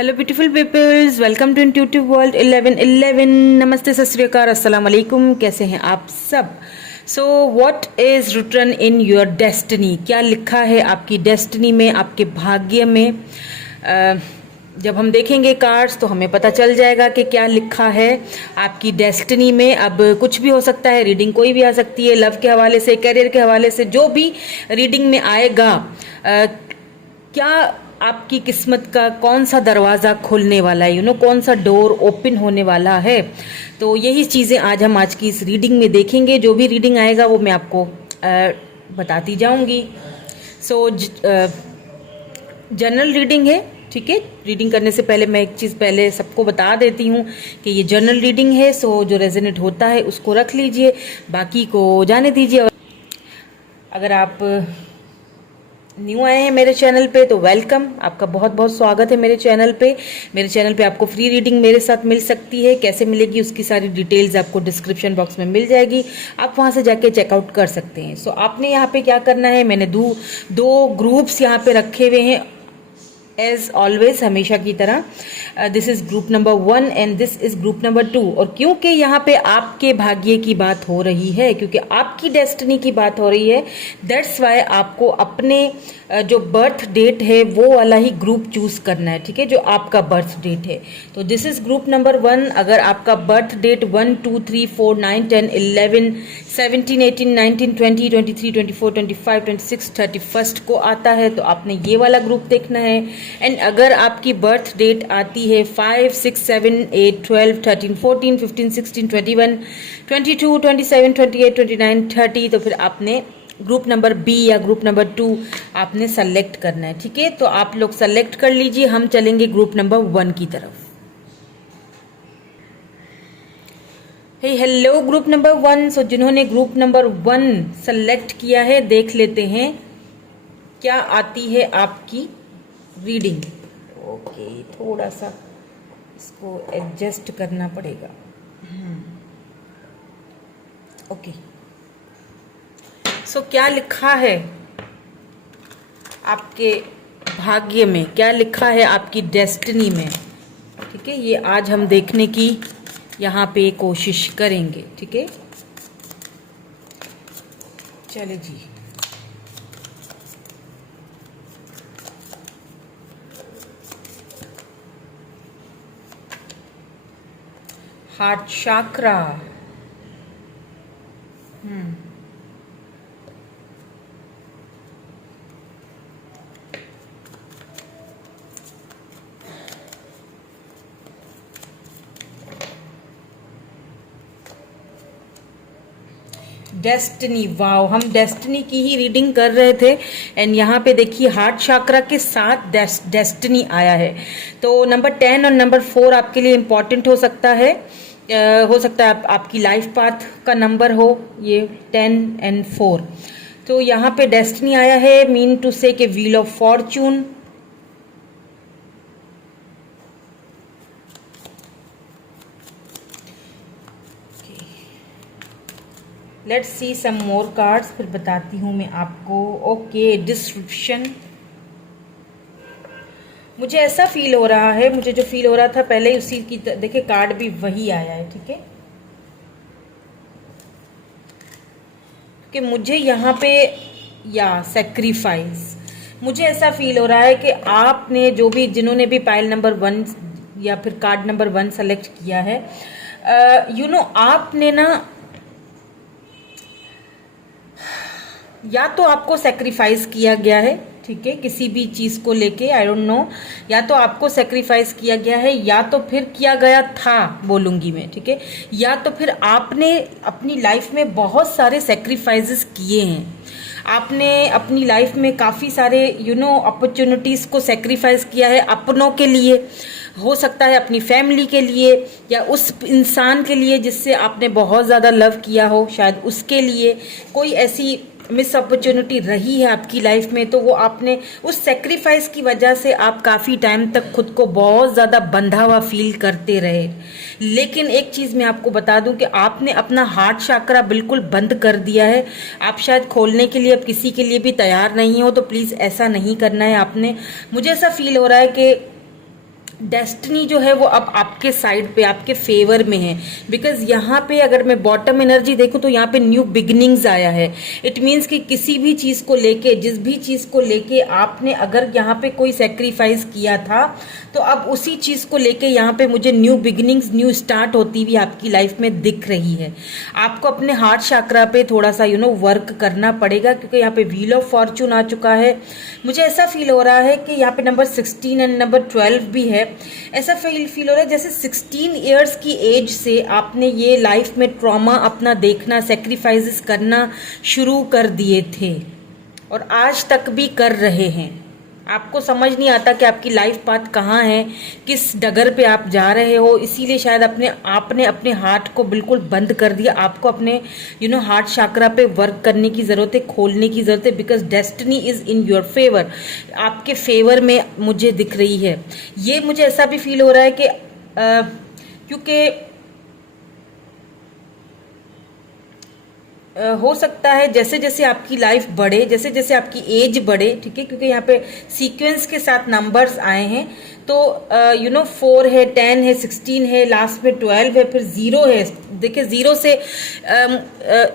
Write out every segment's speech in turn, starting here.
Hello beautiful peoples, welcome to intuitive world 1111। नमस्ते, सत श्री अकाल, अस्सलाम वालेकुम। कैसे हैं आप सब? So what is written in your destiny? क्या लिखा है आपकी डेस्टिनी में, आपके भाग्य में? जब हम देखेंगे कार्ड्स तो हमें पता चल जाएगा कि क्या लिखा है आपकी डेस्टिनी में। अब कुछ भी हो सकता है, रीडिंग कोई भी आ सकती है, लव के हवाले से, करियर के हवाले से, जो भी रीडिंग में आएगा। क्या आपकी किस्मत का कौन सा दरवाज़ा खुलने वाला है, कौन सा डोर ओपन होने वाला है। तो यही चीज़ें आज की इस रीडिंग में देखेंगे। जो भी रीडिंग आएगा वो मैं आपको बताती जाऊंगी। सो जनरल रीडिंग है, ठीक है। रीडिंग करने से पहले मैं एक चीज़ पहले सबको बता देती हूँ कि ये जनरल रीडिंग है। सो जो रेजोनेट होता है उसको रख लीजिए, बाकी को जाने दीजिए। अगर आप न्यू आए हैं मेरे चैनल पे तो वेलकम, आपका बहुत बहुत स्वागत है मेरे चैनल पे। मेरे चैनल पे आपको फ्री रीडिंग मेरे साथ मिल सकती है। कैसे मिलेगी उसकी सारी डिटेल्स आपको डिस्क्रिप्शन बॉक्स में मिल जाएगी, आप वहां से जाके चेकआउट कर सकते हैं। सो आपने यहाँ पे क्या करना है, मैंने दो ग्रुप्स यहाँ पे रखे हुए हैं एज ऑलवेज, हमेशा की तरह। This is group number 1 and this is group number 2। और क्योंकि यहाँ पे आपके भाग्य की बात हो रही है, क्योंकि आपकी डेस्टिनी की बात हो रही है, दैट्स वाई आपको अपने जो बर्थ डेट है वो वाला ही ग्रुप चूज करना है, ठीक है, जो आपका बर्थ डेट है। तो दिस इज ग्रुप नंबर 1। अगर आपका बर्थ डेट 1, 2, 3, 4, 9, 10, 11, 17, 18, 19, 20, 23, 24, 25, 26, 31 को आता है तो आपने ये वाला ग्रुप देखना है। एंड अगर आपकी बर्थ डेट आती है 5, 6, 7, 8, 12, 13, 14, 15, 16, 21, 22, 27, 28, 29, 30, तो फिर आपने ग्रुप नंबर बी या ग्रुप नंबर 2 आपने सेलेक्ट करना है, ठीक है। तो आप लोग सेलेक्ट कर लीजिए, हम चलेंगे ग्रुप नंबर 1 की तरफ। Hello group number 1। सो जिन्होंने ग्रुप नंबर 1 सेलेक्ट किया है, देख लेते हैं क्या आती है आपकी रीडिंग। ओके, थोड़ा सा इसको एडजस्ट करना पड़ेगा। ओके, सो क्या लिखा है आपके भाग्य में, क्या लिखा है आपकी डेस्टिनी में, ठीक है। ये आज हम देखने की यहाँ पे कोशिश करेंगे, ठीक है। चले जी। हार्ट चाक्रा। डेस्टिनी, वाओ, हम डेस्टिनी की ही रीडिंग कर रहे थे। एंड यहाँ पे देखिए हार्ट चाक्रा के साथ डेस्टिनी आया है। तो नंबर 10 और नंबर 4 आपके लिए इम्पॉर्टेंट हो सकता है। आपकी लाइफ पाथ का नंबर हो ये 10 एंड 4। तो यहाँ पे डेस्टिनी आया है, मीन टू से कि wheel of fortune. Let's see some more cards, फिर बताती हूँ मैं आपको। Okay, description. मुझे ऐसा फील हो रहा है, मुझे जो फील हो रहा था पहले उसी की देखिए कार्ड भी वही आया है, ठीक है। कि मुझे यहाँ पे या सेक्रीफाइस, मुझे ऐसा फील हो रहा है कि आपने जो भी, जिन्होंने भी पाइल नंबर 1 या फिर कार्ड नंबर 1 सेलेक्ट किया है, आपने ना, या तो आपको सेक्रीफाइस किया गया है, ठीक है, किसी भी चीज को लेके, आई डोंट नो, या तो आपको सेक्रीफाइस किया गया है या तो फिर किया गया था, बोलूंगी मैं, ठीक है। या तो फिर आपने अपनी लाइफ में बहुत सारे सेक्रीफाइसेस किए हैं। आपने अपनी लाइफ में काफी सारे अपॉर्चुनिटीज को सेक्रीफाइस किया है अपनों के लिए, हो सकता है अपनी फैमिली के लिए, या उस इंसान के लिए जिससे आपने बहुत ज्यादा लव किया हो, शायद उसके लिए कोई ऐसी मिस अपॉर्चुनिटी रही है आपकी लाइफ में। तो वो आपने उस सेक्रीफाइस की वजह से आप काफी टाइम तक खुद को बहुत ज्यादा बंधा हुआ फील करते रहे। लेकिन एक चीज मैं आपको बता दूं कि आपने अपना हार्ट चक्रा बिल्कुल बंद कर दिया है। आप शायद खोलने के लिए अब किसी के लिए भी तैयार नहीं हो, तो प्लीज ऐसा नहीं करना है आपने। मुझे ऐसा फील हो रहा है कि डेस्टिनी जो है वो अब आपके साइड पे, आपके फेवर में है। बिकॉज यहाँ पे अगर मैं बॉटम एनर्जी देखूँ तो यहाँ पे न्यू बिगनिंग्स आया है। इट मीन्स कि किसी भी चीज़ को लेके, जिस भी चीज़ को लेके आपने अगर यहाँ पे कोई सेक्रीफाइस किया था, तो अब उसी चीज़ को लेके यहाँ पे मुझे न्यू बिगनिंग्स, न्यू स्टार्ट होती हुई आपकी लाइफ में दिख रही है। आपको अपने हार्ट चक्रा पे थोड़ा सा वर्क करना पड़ेगा, क्योंकि यहाँ पे व्हील ऑफ फॉर्चून आ चुका है। मुझे ऐसा फील हो रहा है कि यहाँ पे नंबर 16 एंड नंबर 12 भी है। ऐसा फील हो रहा है जैसे 16 इयर्स की एज से आपने ये लाइफ में ट्रॉमा अपना देखना, सेक्रीफाइसेस करना शुरू कर दिए थे और आज तक भी कर रहे हैं। आपको समझ नहीं आता कि आपकी लाइफ पाथ कहाँ है, किस डगर पे आप जा रहे हो, इसीलिए शायद आपने अपने हार्ट को बिल्कुल बंद कर दिया। आपको अपने हार्ट चक्रा पे वर्क करने की ज़रूरत है, खोलने की ज़रूरत है। Because destiny is in your favour, आपके फेवर में मुझे दिख रही है। ये मुझे ऐसा भी फील हो रहा है कि क्योंकि हो सकता है जैसे जैसे आपकी लाइफ बढ़े, जैसे जैसे आपकी एज बढ़े, ठीक है, क्योंकि यहाँ पे सीक्वेंस के साथ नंबर्स आए हैं, तो 4 है, 10 है, 16 है, लास्ट में 12 है, फिर 0 है। देखिए 0 से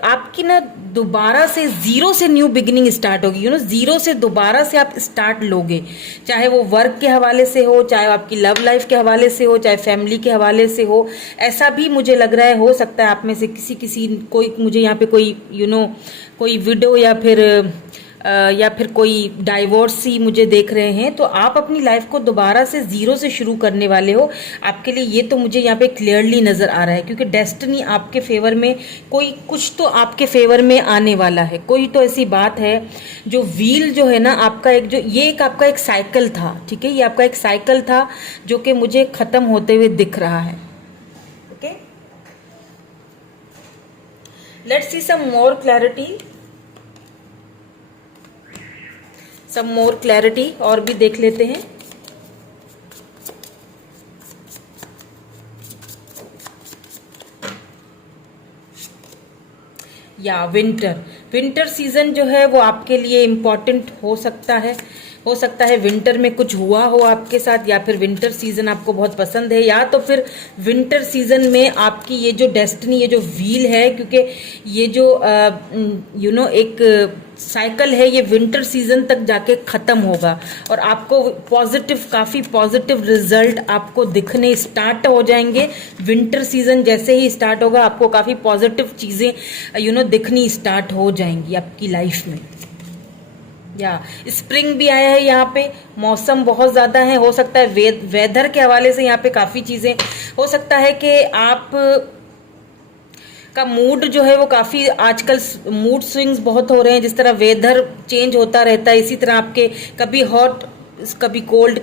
आपकी ना दोबारा से 0 से न्यू बिगिनिंग स्टार्ट होगी। 0 से दोबारा से आप स्टार्ट लोगे, चाहे वो वर्क के हवाले से हो, चाहे आपकी लव लाइफ के हवाले से हो, चाहे फैमिली के हवाले से हो। ऐसा भी मुझे लग रहा है, हो सकता है आप में से किसी कोई, मुझे यहाँ पे कोई कोई विडो या फिर कोई डाइवोर्सी मुझे देख रहे हैं, तो आप अपनी लाइफ को दोबारा से 0 से शुरू करने वाले हो। आपके लिए ये तो मुझे यहाँ पे क्लियरली नजर आ रहा है, क्योंकि डेस्टिनी आपके फेवर में, कोई कुछ तो आपके फेवर में आने वाला है। कोई तो ऐसी बात है जो व्हील जो है ना आपका, ये आपका एक साइकिल था, ठीक है, ये आपका एक साइकिल था जो कि मुझे खत्म होते हुए दिख रहा है। Okay, let's see some more clarity, some more clarity, और भी देख लेते हैं। या विंटर सीजन जो है वो आपके लिए इम्पॉर्टेंट हो सकता है। विंटर में कुछ हुआ हो आपके साथ, या फिर विंटर सीजन आपको बहुत पसंद है, या तो फिर विंटर सीजन में आपकी ये जो डेस्टिनी, ये जो व्हील है, क्योंकि ये जो एक साइकिल है, ये विंटर सीजन तक जाके खत्म होगा और आपको काफी पॉजिटिव रिजल्ट आपको दिखने स्टार्ट हो जाएंगे। विंटर सीजन जैसे ही स्टार्ट होगा, आपको काफी पॉजिटिव चीजें दिखनी स्टार्ट हो जाएंगी आपकी लाइफ में। या स्प्रिंग भी आया है यहाँ पे, मौसम बहुत ज्यादा है। हो सकता है वेदर के हवाले से यहाँ पे काफी चीजें, हो सकता है कि आप का मूड जो है वो काफी, आजकल मूड स्विंग्स बहुत हो रहे हैं। जिस तरह वेदर चेंज होता रहता है, इसी तरह आपके कभी हॉट, कभी कोल्ड,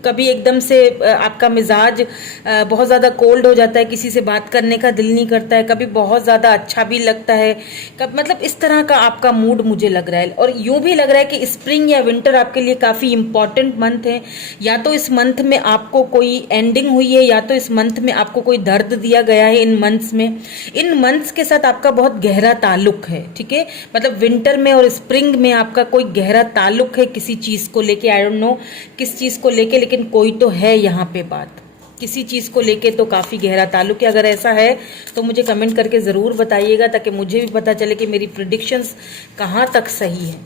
कभी एकदम से आपका मिजाज बहुत ज़्यादा कोल्ड हो जाता है, किसी से बात करने का दिल नहीं करता है, कभी बहुत ज़्यादा अच्छा भी लगता है, मतलब इस तरह का आपका मूड मुझे लग रहा है। और यूं भी लग रहा है कि स्प्रिंग या विंटर आपके लिए काफ़ी इंपॉर्टेंट मंथ है। या तो इस मंथ में आपको कोई एंडिंग हुई है, या तो इस मंथ में आपको कोई दर्द दिया गया है। इन मंथ्स के साथ आपका बहुत गहरा ताल्लुक है, ठीक है, मतलब विंटर में और स्प्रिंग में आपका कोई गहरा ताल्लुक है किसी चीज़ को लेके। आई डोंट नो किस चीज़ को लेके, लेकिन कोई तो है यहाँ पे बात, किसी चीज को लेके तो काफी गहरा ताल्लुक है। अगर ऐसा है तो मुझे कमेंट करके जरूर बताइएगा, ताकि मुझे भी पता चले कि मेरी प्रिडिक्शंस कहाँ तक सही है।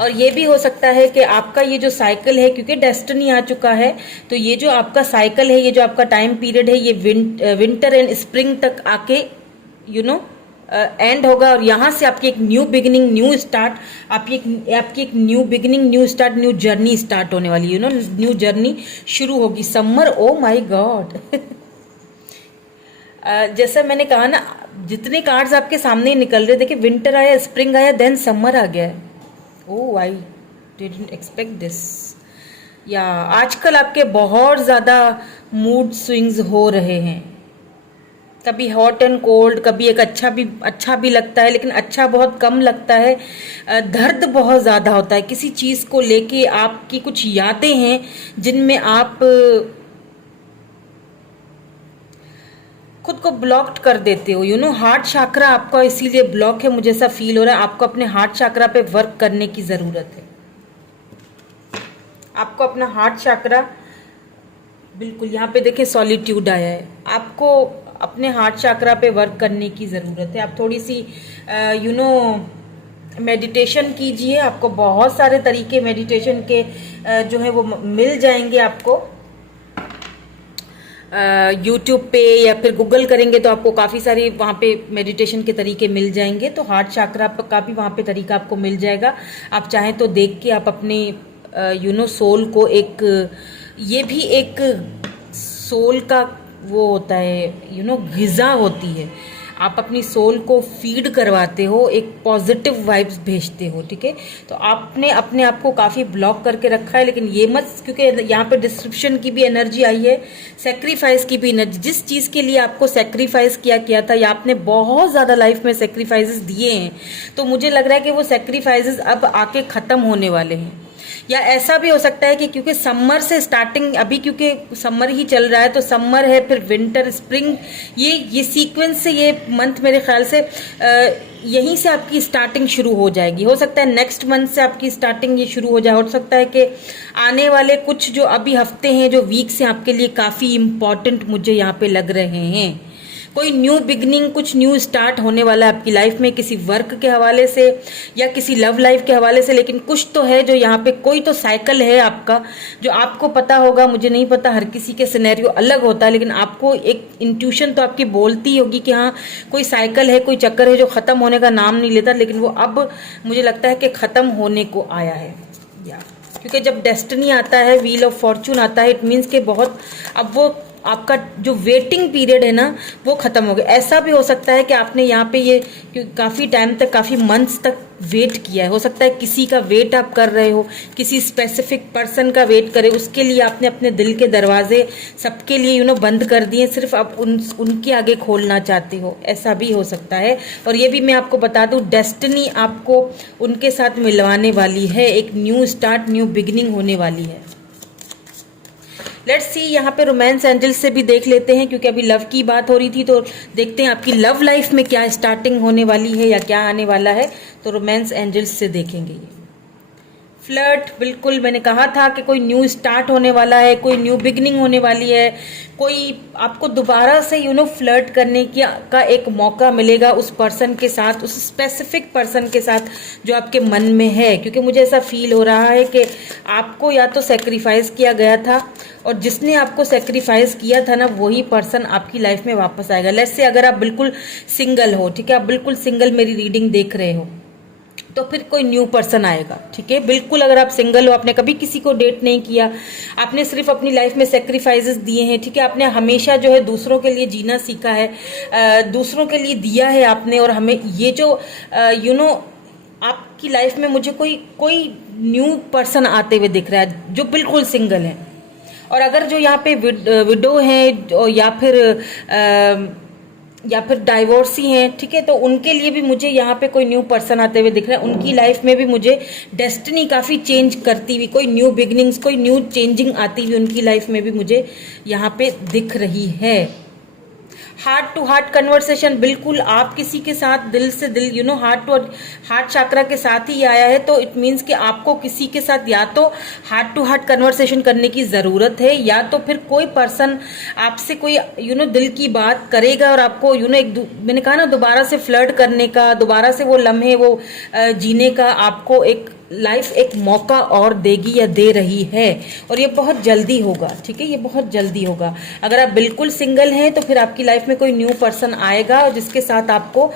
और ये भी हो सकता है कि आपका ये जो साइकिल है, क्योंकि डेस्टिनी आ चुका है, तो ये जो आपका साइकिल है, ये जो आपका टाइम पीरियड है, ये विंटर एंड स्प्रिंग तक आके एंड होगा। और यहाँ से आपकी एक न्यू बिगिनिंग, न्यू स्टार्ट, आपकी एक new beginning, new start, new journey start होने वाली है। न्यू जर्नी शुरू होगी। समर, ओ माय गॉड जैसा मैंने कहा ना, जितने कार्ड्स आपके सामने निकल रहे, देखिए विंटर आया, स्प्रिंग आया, देन समर आ गया। ओह, आई डिडंट एक्सपेक्ट दिस। या आजकल आपके बहुत ज्यादा मूड स्विंग्स हो रहे हैं, कभी हॉट एंड कोल्ड, कभी एक अच्छा भी लगता है, लेकिन अच्छा बहुत कम लगता है। दर्द बहुत ज़्यादा होता है किसी चीज़ को लेके। आपकी कुछ यादें हैं जिनमें आप खुद को ब्लॉक्ड कर देते हो। हार्ट चक्रा आपका इसीलिए ब्लॉक है, मुझे ऐसा फील हो रहा है। आपको अपने हार्ट चक्रा पे वर्क करने की ज़रूरत है। आपको अपना हार्ट चक्रा बिल्कुल, यहाँ पे देखिए सॉलिट्यूड आया है। आपको अपने हार्ट चक्रा पे वर्क करने की ज़रूरत है। आप थोड़ी सी मेडिटेशन कीजिए। आपको बहुत सारे तरीके मेडिटेशन के जो है वो मिल जाएंगे आपको। यूट्यूब पे या फिर गूगल करेंगे तो आपको काफ़ी सारी वहाँ पे मेडिटेशन के तरीके मिल जाएंगे। तो हार्ट चक्रा का भी वहाँ पे तरीका आपको मिल जाएगा। आप चाहें तो देख के आप अपने सोल को एक, ये भी एक सोल का वो होता है, ग़िज़ा होती है। आप अपनी सोल को फीड करवाते हो, एक पॉजिटिव वाइब्स भेजते हो, ठीक है। तो आपने अपने आप को काफ़ी ब्लॉक करके रखा है, लेकिन ये मत, क्योंकि यहाँ पे डिस्क्रिप्शन की भी एनर्जी आई है, सेक्रीफाइस की भी एनर्जी। जिस चीज़ के लिए आपको सेक्रीफाइस किया था या आपने बहुत ज़्यादा लाइफ में सेक्रीफाइसेस दिए हैं, तो मुझे लग रहा है कि वो सेक्रीफाइसेस अब आके ख़त्म होने वाले हैं। या ऐसा भी हो सकता है कि क्योंकि समर से स्टार्टिंग, अभी क्योंकि समर ही चल रहा है, तो समर है, फिर विंटर, स्प्रिंग, ये सीक्वेंस से ये मंथ मेरे ख्याल से यहीं से आपकी स्टार्टिंग शुरू हो जाएगी। हो सकता है नेक्स्ट मंथ से आपकी स्टार्टिंग ये शुरू हो जाए। हो सकता है कि आने वाले कुछ जो अभी हफ्ते हैं, जो वीक्स हैं, आपके लिए काफ़ी इम्पॉर्टेंट मुझे यहाँ पे लग रहे हैं। कोई न्यू बिगनिंग, कुछ न्यू स्टार्ट होने वाला है आपकी लाइफ में, किसी वर्क के हवाले से या किसी लव लाइफ के हवाले से। लेकिन कुछ तो है जो यहाँ पे, कोई तो साइकिल है आपका जो आपको पता होगा, मुझे नहीं पता, हर किसी के सिनेरियो अलग होता है, लेकिन आपको एक इंट्यूशन तो आपकी बोलती होगी कि हाँ कोई साइकिल है, कोई चक्कर है जो ख़त्म होने का नाम नहीं लेता, लेकिन वो अब मुझे लगता है कि ख़त्म होने को आया है। क्योंकि जब डेस्टिनी आता है, व्हील ऑफ फॉर्चून आता है, इट मीन्स के बहुत, अब वो आपका जो वेटिंग पीरियड है ना, वो ख़त्म हो गया। ऐसा भी हो सकता है कि आपने यहाँ पे ये काफ़ी टाइम तक, काफ़ी मंथ्स तक वेट किया है। हो सकता है किसी का वेट आप कर रहे हो, किसी स्पेसिफिक पर्सन का वेट करे, उसके लिए आपने अपने दिल के दरवाजे सबके लिए बंद कर दिए, सिर्फ आप उनके आगे खोलना चाहते हो। ऐसा भी हो सकता है। और ये भी मैं आपको बता दूं, डेस्टिनी आपको उनके साथ मिलवाने वाली है, एक न्यू स्टार्ट, न्यू बिगिनिंग होने वाली है। लेट्स सी, यहाँ पे रोमांस एंजल्स से भी देख लेते हैं, क्योंकि अभी लव की बात हो रही थी, तो देखते हैं आपकी लव लाइफ में क्या स्टार्टिंग होने वाली है या क्या आने वाला है। तो रोमांस एंजल्स से देखेंगे ये फ्लर्ट। बिल्कुल, मैंने कहा था कि कोई न्यू स्टार्ट होने वाला है, कोई न्यू बिगनिंग होने वाली है, कोई आपको दोबारा से फ्लर्ट करने का एक मौका मिलेगा उस पर्सन के साथ, उस स्पेसिफिक पर्सन के साथ जो आपके मन में है। क्योंकि मुझे ऐसा फील हो रहा है कि आपको या तो सेक्रीफाइस किया गया था, और जिसने आपको सेक्रीफाइस किया था ना, वही पर्सन आपकी लाइफ में वापस आएगा। लेट्स से अगर आप बिल्कुल सिंगल हो, ठीक है, आप बिल्कुल सिंगल मेरी रीडिंग देख रहे हो, तो फिर कोई न्यू पर्सन आएगा, ठीक है। बिल्कुल अगर आप सिंगल हो, आपने कभी किसी को डेट नहीं किया, आपने सिर्फ अपनी लाइफ में सेक्रीफाइसेस दिए हैं, ठीक है, आपने हमेशा जो है दूसरों के लिए जीना सीखा है, दूसरों के लिए दिया है आपने, और हमें ये जो आपकी लाइफ में मुझे कोई न्यू पर्सन आते हुए दिख रहा है जो बिल्कुल सिंगल है। और अगर जो यहाँ पे विडो हैं या फिर डाइवोर्सी हैं, ठीक है, तो उनके लिए भी मुझे यहाँ पे कोई न्यू पर्सन आते हुए दिख रहा है। उनकी लाइफ में भी मुझे डेस्टिनी काफ़ी चेंज करती हुई, कोई न्यू बिगनिंग्स, कोई न्यू चेंजिंग आती हुई उनकी लाइफ में भी मुझे यहाँ पे दिख रही है। हार्ट टू हार्ट कन्वर्सेशन, बिल्कुल आप किसी के साथ दिल से दिल, हार्ट टू हार्ट चक्रा के साथ ही आया है, तो इट मीन्स कि आपको किसी के साथ या तो हार्ट टू हार्ट कन्वर्सेशन करने की ज़रूरत है, या तो फिर कोई पर्सन आपसे कोई दिल की बात करेगा, और आपको मैंने कहा ना, दोबारा से फ्लर्ट करने का, दोबारा से वो लम्हे वो जीने का आपको एक लाइफ एक मौका और देगी या दे रही है। और ये बहुत जल्दी होगा, ठीक है, ये बहुत जल्दी होगा। अगर आप बिल्कुल सिंगल हैं, तो फिर आपकी लाइफ में कोई न्यू पर्सन आएगा, और जिसके साथ आपको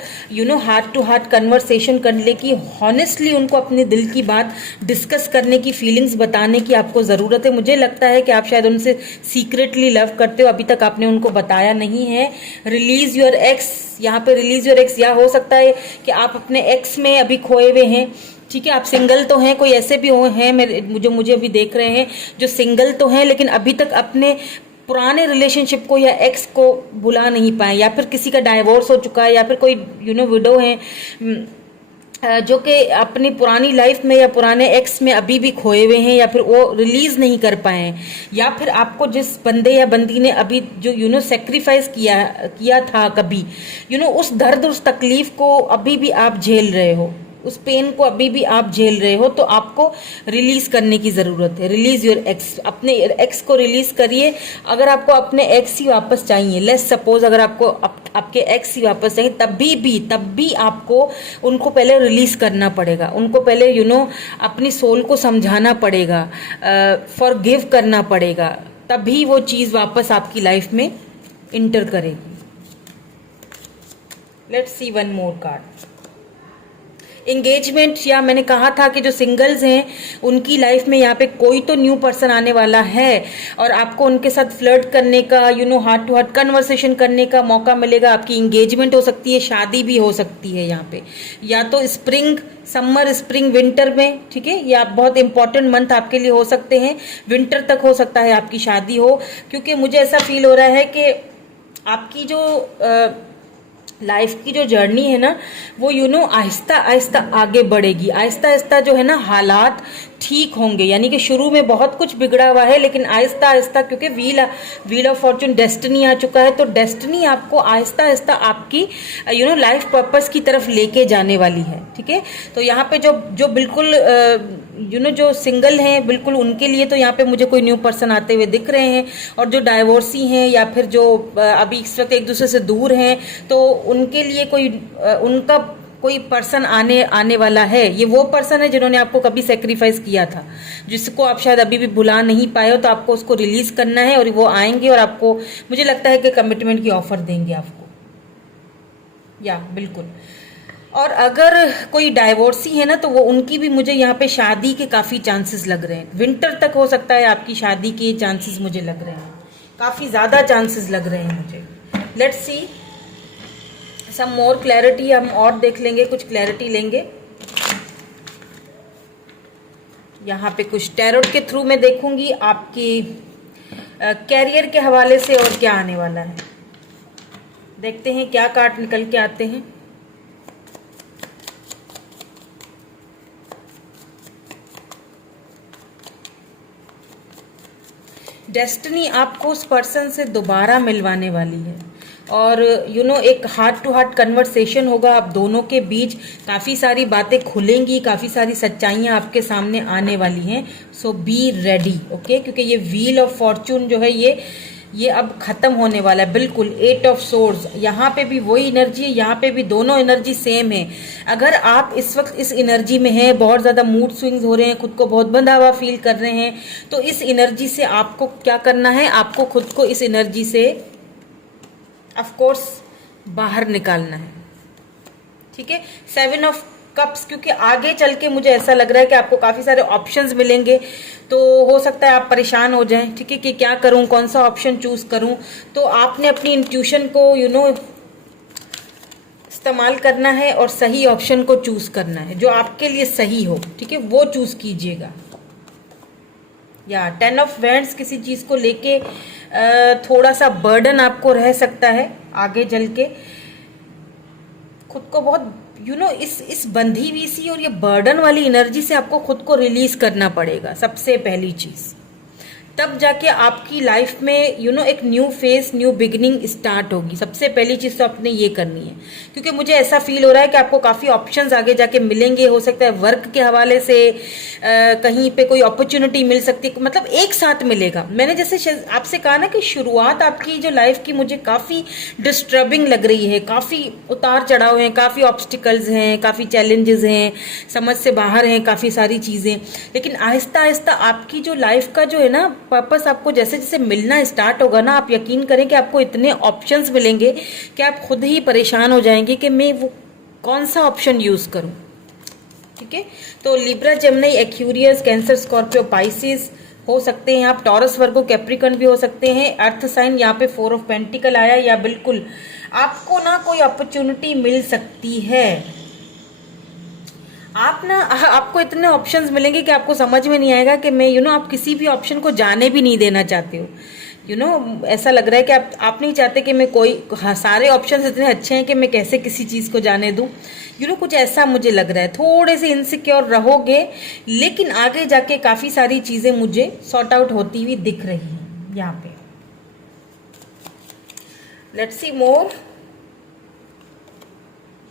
हार्ट टू हार्ट कन्वर्सेशन करने की, हॉनेस्टली उनको अपने दिल की बात डिस्कस करने की, फीलिंग्स बताने की आपको ज़रूरत है। मुझे लगता है कि आप शायद उनसे सीक्रेटली लव करते हो, अभी तक आपने उनको बताया नहीं है। रिलीज योर एक्स, यहाँ पे रिलीज योर एक्स, या हो सकता है कि आप अपने एक्स में अभी खोए हुए हैं, ठीक है, आप सिंगल तो हैं, कोई ऐसे भी हैं मुझे अभी देख रहे हैं जो सिंगल तो हैं, लेकिन अभी तक अपने पुराने रिलेशनशिप को या एक्स को भुला नहीं पाए, या फिर किसी का डाइवोर्स हो चुका है, या फिर कोई विडो है जो कि अपनी पुरानी लाइफ में या पुराने एक्स में अभी भी खोए हुए हैं, या फिर वो रिलीज नहीं कर पाए हैं, या फिर आपको जिस बंदे या बंदी ने अभी जो सेक्रीफाइस किया था कभी, उस दर्द, उस तकलीफ को अभी भी आप झेल रहे हो, उस पेन को अभी भी आप झेल रहे हो, तो आपको रिलीज करने की जरूरत है। रिलीज योर एक्स, अपने एक्स को रिलीज करिए। अगर आपको अपने एक्स ही वापस चाहिए, लेट्स सपोज अगर आपको आपके एक्स ही वापस चाहिए, तब भी आपको उनको पहले रिलीज करना पड़ेगा। उनको पहले अपनी सोल को समझाना पड़ेगा, फॉरगिव करना पड़ेगा, तभी वो चीज वापस आपकी लाइफ में इंटर करेगी। Let's see one more card. Engagement, या मैंने कहा था कि जो सिंगल्स हैं उनकी लाइफ में यहाँ पे कोई तो न्यू पर्सन आने वाला है और आपको उनके साथ फ्लर्ट करने का, हार्ट टू हार्ट कन्वर्सेशन करने का मौका मिलेगा। आपकी एंगेजमेंट हो सकती है, शादी भी हो सकती है यहाँ पे, या तो स्प्रिंग, समर, स्प्रिंग, विंटर में, ठीक है। या बहुत इंपॉर्टेंट मंथ आपके लिए हो सकते हैं, विंटर तक हो सकता है आपकी शादी हो, क्योंकि मुझे ऐसा फील हो रहा है कि आपकी जो लाइफ की जो जर्नी है ना, वो आहिस्ता आहिस्ता आगे बढ़ेगी। आहिस्ता आहिस्ता जो है ना हालात ठीक होंगे, यानी कि शुरू में बहुत कुछ बिगड़ा हुआ है, लेकिन आहिस्ता आहिस्ता, क्योंकि व्हील ऑफ फॉर्चून डेस्टिनी आ चुका है, तो डेस्टिनी आपको आहिस्ता आहिस्ता आपकी लाइफ पर्पस की तरफ लेके जाने वाली है, ठीक है। तो यहाँ पे जो बिल्कुल जो सिंगल हैं, बिल्कुल उनके लिए तो यहाँ पे मुझे कोई न्यू पर्सन आते हुए दिख रहे हैं, और जो डाइवोर्सी हैं या फिर जो अभी इस वक्त एक दूसरे से दूर हैं, तो उनके लिए उनका कोई पर्सन आने वाला है। ये वो पर्सन है जिन्होंने आपको कभी सेक्रीफाइस किया था, जिसको आप शायद अभी भी भुला नहीं पाए हो, तो आपको उसको रिलीज करना है, और वो आएंगे और आपको, मुझे लगता है कि कमिटमेंट की ऑफर देंगे आपको, या बिल्कुल। और अगर कोई डाइवोर्सी है ना, तो वो उनकी भी मुझे यहाँ पे शादी के काफी चांसेस लग रहे हैं। विंटर तक हो सकता है आपकी शादी के चांसेस मुझे लग रहे हैं, काफी ज्यादा चांसेस लग रहे हैं मुझे। Let's see some more clarity, हम और देख लेंगे, कुछ क्लैरिटी लेंगे। यहाँ पे कुछ टैरोट के थ्रू मैं देखूंगी आपकी कैरियर के हवाले से और क्या आने वाला है। देखते हैं क्या कार्ड निकल के आते हैं। डेस्टिनी आपको उस पर्सन से दोबारा मिलवाने वाली है, और एक हार्ट टू हार्ट कन्वर्सेशन होगा आप दोनों के बीच। काफ़ी सारी बातें खुलेंगी, काफ़ी सारी सच्चाइयाँ आपके सामने आने वाली हैं। सो बी रेडी, ओके, क्योंकि ये व्हील ऑफ फॉर्चून जो है ये अब खत्म होने वाला है, बिल्कुल। 8 ऑफ सोर्ड्स, यहाँ पे भी वही एनर्जी है, यहाँ पे भी दोनों एनर्जी सेम है। अगर आप इस वक्त इस एनर्जी में हैं, बहुत ज़्यादा मूड स्विंग्स हो रहे हैं, खुद को बहुत बंधा हुआ फील कर रहे हैं, तो इस एनर्जी से आपको क्या करना है, आपको खुद को इस एनर्जी से ऑफ कोर्स बाहर निकालना है, ठीक है। 7 ऑफ कप्स, क्योंकि आगे चल के मुझे ऐसा लग रहा है कि आपको काफी सारे ऑप्शंस मिलेंगे, तो हो सकता है आप परेशान हो जाएं, ठीक है, कि क्या करूं, कौन सा ऑप्शन चूज करूं। तो आपने अपनी इंट्यूशन को इस्तेमाल करना है और सही ऑप्शन को चूज करना है, जो आपके लिए सही हो, ठीक है, वो चूज कीजिएगा। या 10 ऑफ वैंड्स, किसी चीज को लेके थोड़ा सा बर्डन आपको रह सकता है आगे चल के, खुद को बहुत इस बंधी हुई सी और ये बर्डन वाली एनर्जी से आपको खुद को रिलीज करना पड़ेगा, सबसे पहली चीज। तब जाके आपकी लाइफ में एक new phase, new beginning start होगी। सबसे पहली चीज तो आपने ये करनी है, क्योंकि मुझे ऐसा फील हो रहा है कि आपको काफी ऑप्शंस आगे जाके मिलेंगे। हो सकता है वर्क के हवाले से कहीं पे कोई अपॉर्चुनिटी मिल सकती है, मतलब एक साथ मिलेगा। मैंने जैसे आपसे कहा ना कि शुरुआत आपकी जो लाइफ की मुझे काफी डिस्टर्बिंग लग रही है, काफी उतार चढ़ाव हैं, काफी ऑब्स्टिकल्स हैं, काफी चैलेंजेस हैं, समझ से बाहर हैं काफी सारी चीजें। लेकिन आहिस्ता आहिस्ता आपकी जो लाइफ का जो है ना पर्पस आपको जैसे जैसे मिलना स्टार्ट होगा ना, आप यकीन करें कि आपको इतने ऑप्शंस मिलेंगे कि आप खुद ही परेशान हो जाएंगे कि मैं वो कौन सा ऑप्शन यूज करूं, ठीक है। तो Libra, Gemini, Aquarius, cancer, Scorpio, Pisces हो सकते हैं आप, टॉरस, वर्गो, कैप्रिकॉर्न भी हो सकते हैं। अर्थ साइन, यहाँ पे 4 ऑफ पेंटिकल आया, या बिल्कुल आपको ना कोई अपॉर्चुनिटी मिल सकती है। आपको इतने ऑप्शंस मिलेंगे कि आपको समझ में नहीं आएगा कि मैं आप किसी भी ऑप्शन को जाने भी नहीं देना चाहते हो। ऐसा लग रहा है कि आप नहीं चाहते कि मैं सारे ऑप्शंस इतने अच्छे हैं कि मैं कैसे किसी चीज को जाने दूं। कुछ ऐसा मुझे लग रहा है। थोड़े से इनसिक्योर रहोगे, लेकिन आगे जाके काफी सारी चीजें मुझे सॉर्ट आउट होती हुई दिख रही हैं यहाँ पे। लेट्स सी मोर।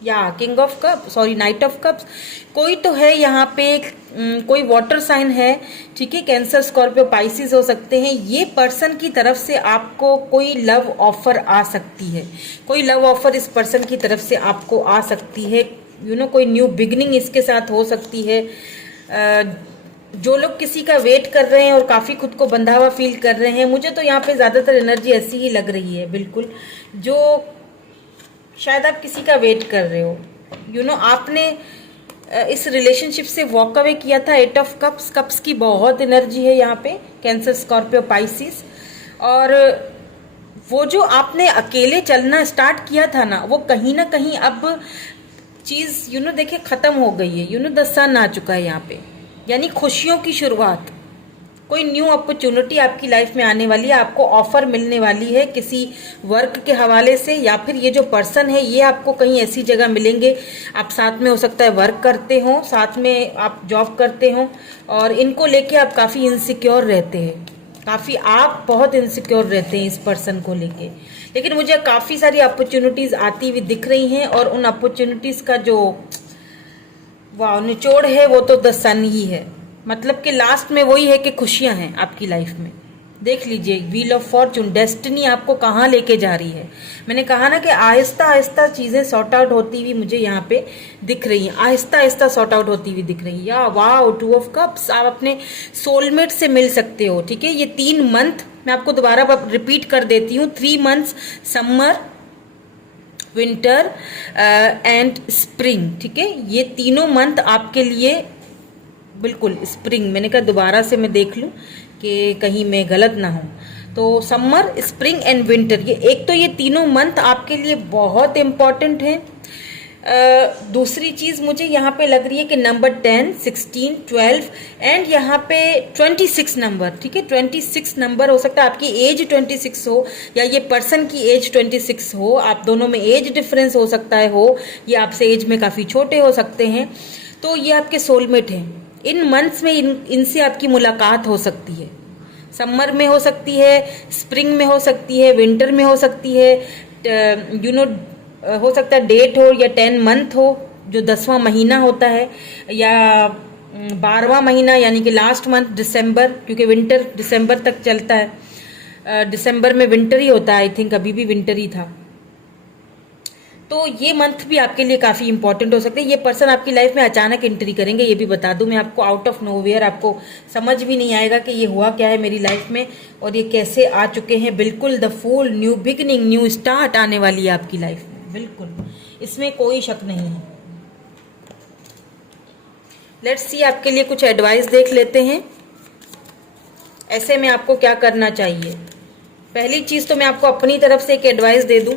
या king of cup, sorry night of cups, कोई तो है यहाँ पे, कोई वाटर साइन है, ठीक है, कैंसर, स्कॉर्पियो, पाइसिस हो सकते हैं। ये पर्सन की तरफ से आपको कोई लव ऑफर आ सकती है, कोई लव ऑफर इस पर्सन की तरफ से आपको आ सकती है, कोई न्यू बिगनिंग इसके साथ हो सकती है। जो लोग किसी का वेट कर रहे हैं और काफ़ी खुद को बंधा हुआ फील कर रहे हैं, मुझे तो यहाँ पे ज़्यादातर एनर्जी ऐसी ही लग रही है, बिल्कुल, जो शायद आप किसी का वेट कर रहे हो, आपने इस रिलेशनशिप से वॉक अवे किया था। 8 ऑफ कप्स, कप्स की बहुत एनर्जी है यहाँ पे, कैंसर, स्कॉर्पियो, पाइसिस, और वो जो आपने अकेले चलना स्टार्ट किया था ना, वो कहीं ना कहीं अब चीज़ देखिए ख़त्म हो गई है। द सन आ चुका है यहाँ पे, यानी खुशियों की शुरुआत, कोई न्यू अपॉर्चुनिटी आपकी लाइफ में आने वाली है, आपको ऑफर मिलने वाली है किसी वर्क के हवाले से, या फिर ये जो पर्सन है ये आपको कहीं ऐसी जगह मिलेंगे, आप साथ में हो सकता है वर्क करते हो, साथ में आप जॉब करते हो, और इनको लेके आप काफ़ी इनसिक्योर रहते हैं, काफ़ी आप बहुत इनसिक्योर रहते हैं इस पर्सन को लेके। लेकिन मुझे काफ़ी सारी अपॉर्चुनिटीज़ आती हुई दिख रही हैं, और उन अपॉर्चुनिटीज़ का जो निचोड़ है वो तो द सन ही है, मतलब कि लास्ट में वही है कि खुशियां हैं आपकी लाइफ में। देख लीजिए, व्हील ऑफ फॉर्चून, डेस्टिनी आपको कहाँ लेके जा रही है। मैंने कहा ना कि आहिस्ता आहिस्ता चीज़ें सॉर्ट आउट होती हुई मुझे यहाँ पे दिख रही हैं, आहिस्ता आहिस्ता सॉर्ट आउट होती हुई दिख रही है। या वाह, 2 ऑफ कप्स, आप अपने सोलमेट से मिल सकते हो, ठीक है। ये 3 मंथ मैं आपको दोबारा रिपीट कर देती हूँ, 3 months, summer, winter and spring, ठीक है। ये तीनों मंथ आपके लिए, बिल्कुल स्प्रिंग, मैंने कहा दोबारा से मैं देख लूं कि कहीं मैं गलत ना हूं, तो समर, स्प्रिंग एंड विंटर, ये एक तो ये तीनों मंथ आपके लिए बहुत इम्पॉर्टेंट है। दूसरी चीज़ मुझे यहाँ पे लग रही है कि नंबर 10, 16, 12 एंड यहाँ पे 26 नंबर, ठीक है, 26 नंबर हो सकता है, आपकी एज 26 हो या ये पर्सन की एज 26 हो, आप दोनों में एज डिफरेंस हो सकता है, ये आपसे एज में काफ़ी छोटे हो सकते हैं, तो ये आपके सोलमेट हैं। इन मंथ्स में इनसे आपकी मुलाकात हो सकती है, समर में हो सकती है, स्प्रिंग में हो सकती है, विंटर में हो सकती है, हो सकता है डेट हो या 10 मंथ हो, जो 10वां महीना होता है, या 12वां महीना यानी कि लास्ट मंथ दिसंबर, क्योंकि विंटर दिसंबर तक चलता है, दिसंबर में विंटर ही होता है, आई थिंक अभी भी विंटर ही था। तो ये मंथ भी आपके लिए काफ़ी इंपॉर्टेंट हो सकते हैं। ये पर्सन आपकी लाइफ में अचानक एंट्री करेंगे, ये भी बता दूं मैं आपको, आउट ऑफ नोवेयर, आपको समझ भी नहीं आएगा कि ये हुआ क्या है मेरी लाइफ में और ये कैसे आ चुके हैं। बिल्कुल the fool, new beginning, new start आने वाली है आपकी लाइफ में, बिल्कुल, इसमें कोई शक नहीं है। लेट्स सी, आपके लिए कुछ एडवाइस देख लेते हैं, ऐसे में आपको क्या करना चाहिए। पहली चीज तो मैं आपको अपनी तरफ से एक एडवाइस दे दूं,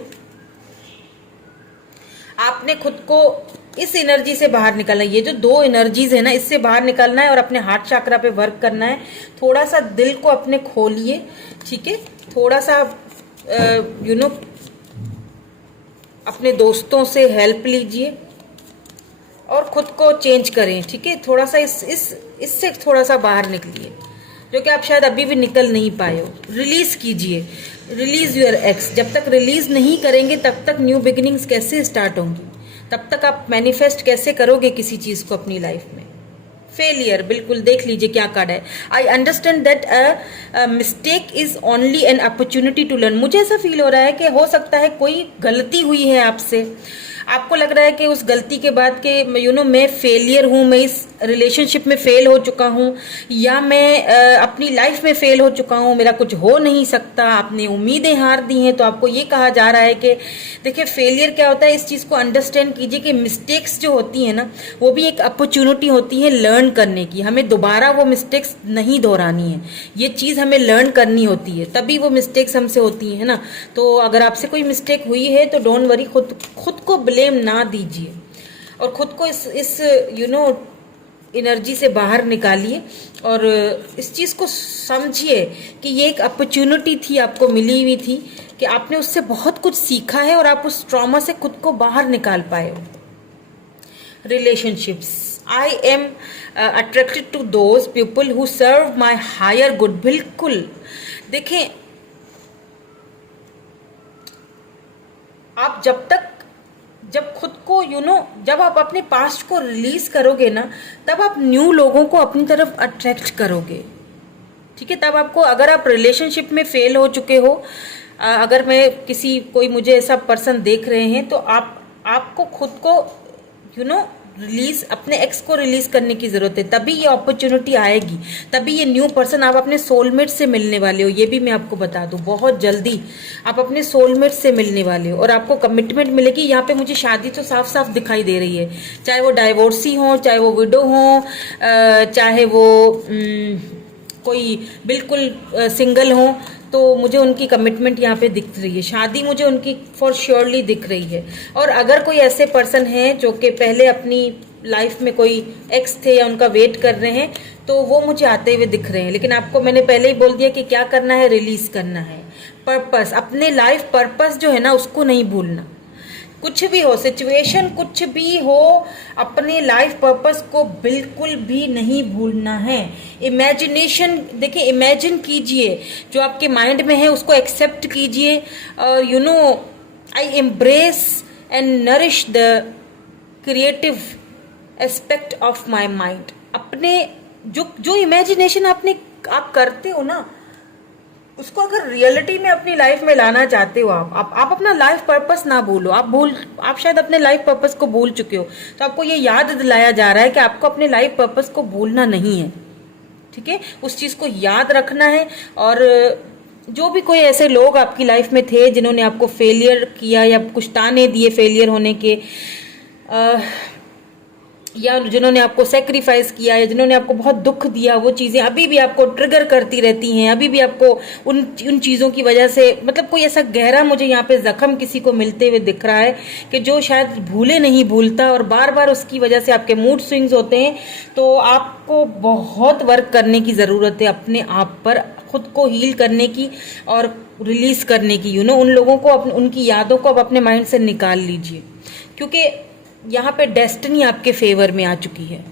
आपने खुद को इस एनर्जी से बाहर निकलना है। ये जो 2 एनर्जीज है ना, इससे बाहर निकलना है और अपने हार्ट चक्रा पे वर्क करना है। थोड़ा सा दिल को अपने खोलिए, ठीक है, थोड़ा सा अपने दोस्तों से हेल्प लीजिए और खुद को चेंज करें, ठीक है। थोड़ा सा इससे थोड़ा सा बाहर निकलिए, जो कि आप शायद अभी भी निकल नहीं पाए हो। रिलीज कीजिए, रिलीज योर एक्स। जब तक रिलीज नहीं करेंगे तब तक न्यू बिगिनिंग्स कैसे स्टार्ट होंगी, तब तक आप मैनिफेस्ट कैसे करोगे किसी चीज को अपनी लाइफ में। फेलियर, बिल्कुल देख लीजिए क्या कार्ड है। I understand that a mistake is only an opportunity to learn. मुझे ऐसा फील हो रहा है कि हो सकता है कोई गलती हुई है आपसे, आपको लग रहा है कि उस गलती के बाद के मैं फेलियर हूँ, मैं इस रिलेशनशिप में फेल हो चुका हूँ, या मैं अपनी लाइफ में फेल हो चुका हूँ, मेरा कुछ हो नहीं सकता। आपने उम्मीदें हार दी हैं, तो आपको ये कहा जा रहा है कि देखिए फेलियर क्या होता है, इस चीज़ को अंडरस्टैंड कीजिए कि मिस्टेक्स जो होती हैं ना, वो भी एक अपॉर्चुनिटी होती है लर्न करने की। हमें दोबारा वो मिस्टेक्स नहीं दोहरानी है, ये चीज़ हमें लर्न करनी होती है, तभी वो मिस्टेक्स हमसे होती है ना। तो अगर आपसे कोई मिस्टेक हुई है तो डोंट वरी, खुद को ब्लेम ना दीजिए और खुद को इस एनर्जी से बाहर निकालिए और इस चीज़ को समझिए कि ये एक अपॉर्चुनिटी थी, आपको मिली हुई थी, कि आपने उससे बहुत कुछ सीखा है और आप उस ट्रॉमा से खुद को बाहर निकाल पाए हो। Relationships, I am attracted to those people who serve my higher good. बिल्कुल, देखें, आप जब तक जब खुद को जब आप अपने पास्ट को रिलीज करोगे ना, तब आप न्यू लोगों को अपनी तरफ अट्रैक्ट करोगे। ठीक है, तब आपको, अगर आप रिलेशनशिप में फेल हो चुके हो, अगर कोई मुझे ऐसा पर्सन देख रहे हैं, तो आपको खुद को रिलीज, अपने एक्स को रिलीज करने की जरूरत है। तभी ये अपॉर्चुनिटी आएगी, तभी ये न्यू पर्सन, आप अपने सोलमेट से मिलने वाले हो। ये भी मैं आपको बता दूं, बहुत जल्दी आप अपने सोलमेट से मिलने वाले हो और आपको कमिटमेंट मिलेगी। यहाँ पे मुझे शादी तो साफ साफ दिखाई दे रही है, चाहे वो डाइवोर्सी हो, चाहे वो विडो हो, चाहे वो कोई बिल्कुल सिंगल हो, तो मुझे उनकी कमिटमेंट यहाँ पे दिख रही है। शादी मुझे उनकी फॉर श्योरली दिख रही है। और अगर कोई ऐसे पर्सन है जो कि पहले अपनी लाइफ में कोई एक्स थे या उनका वेट कर रहे हैं, तो वो मुझे आते हुए दिख रहे हैं। लेकिन आपको मैंने पहले ही बोल दिया कि क्या करना है, रिलीज करना है। पर्पस, अपने लाइफ पर्पस जो है ना, उसको नहीं भूलना। कुछ भी हो सिचुएशन, कुछ भी हो, अपने लाइफ पर्पस को बिल्कुल भी नहीं भूलना है। इमेजिनेशन, देखिए, इमेजिन कीजिए, जो आपके माइंड में है उसको एक्सेप्ट कीजिए। I embrace and nourish the creative aspect of my mind. अपने जो इमेजिनेशन आप करते हो ना, उसको अगर रियलिटी में अपनी लाइफ में लाना चाहते हो, आप अपना लाइफ पर्पस ना भूलो। आप शायद अपने लाइफ पर्पस को भूल चुके हो, तो आपको ये याद दिलाया जा रहा है कि आपको अपने लाइफ पर्पस को भूलना नहीं है। ठीक है, उस चीज को याद रखना है। और जो भी कोई ऐसे लोग आपकी लाइफ में थे जिन्होंने आपको फेलियर किया या कुछ ताने दिए फेलियर होने के, या जिन्होंने आपको सेक्रीफाइस किया, या जिन्होंने आपको बहुत दुख दिया, वो चीज़ें अभी भी आपको ट्रिगर करती रहती हैं। अभी भी आपको उन चीज़ों की वजह से, मतलब कोई ऐसा गहरा मुझे यहाँ पे जख्म किसी को मिलते हुए दिख रहा है कि जो शायद भूले नहीं भूलता, और बार बार उसकी वजह से आपके मूड स्विंग्स होते हैं। तो आपको बहुत वर्क करने की ज़रूरत है अपने आप पर, खुद को हील करने की और रिलीज करने की। उन लोगों को, उनकी यादों को आप अपने माइंड से निकाल लीजिए, क्योंकि यहाँ पे डेस्टिनी आपके फेवर में आ चुकी है।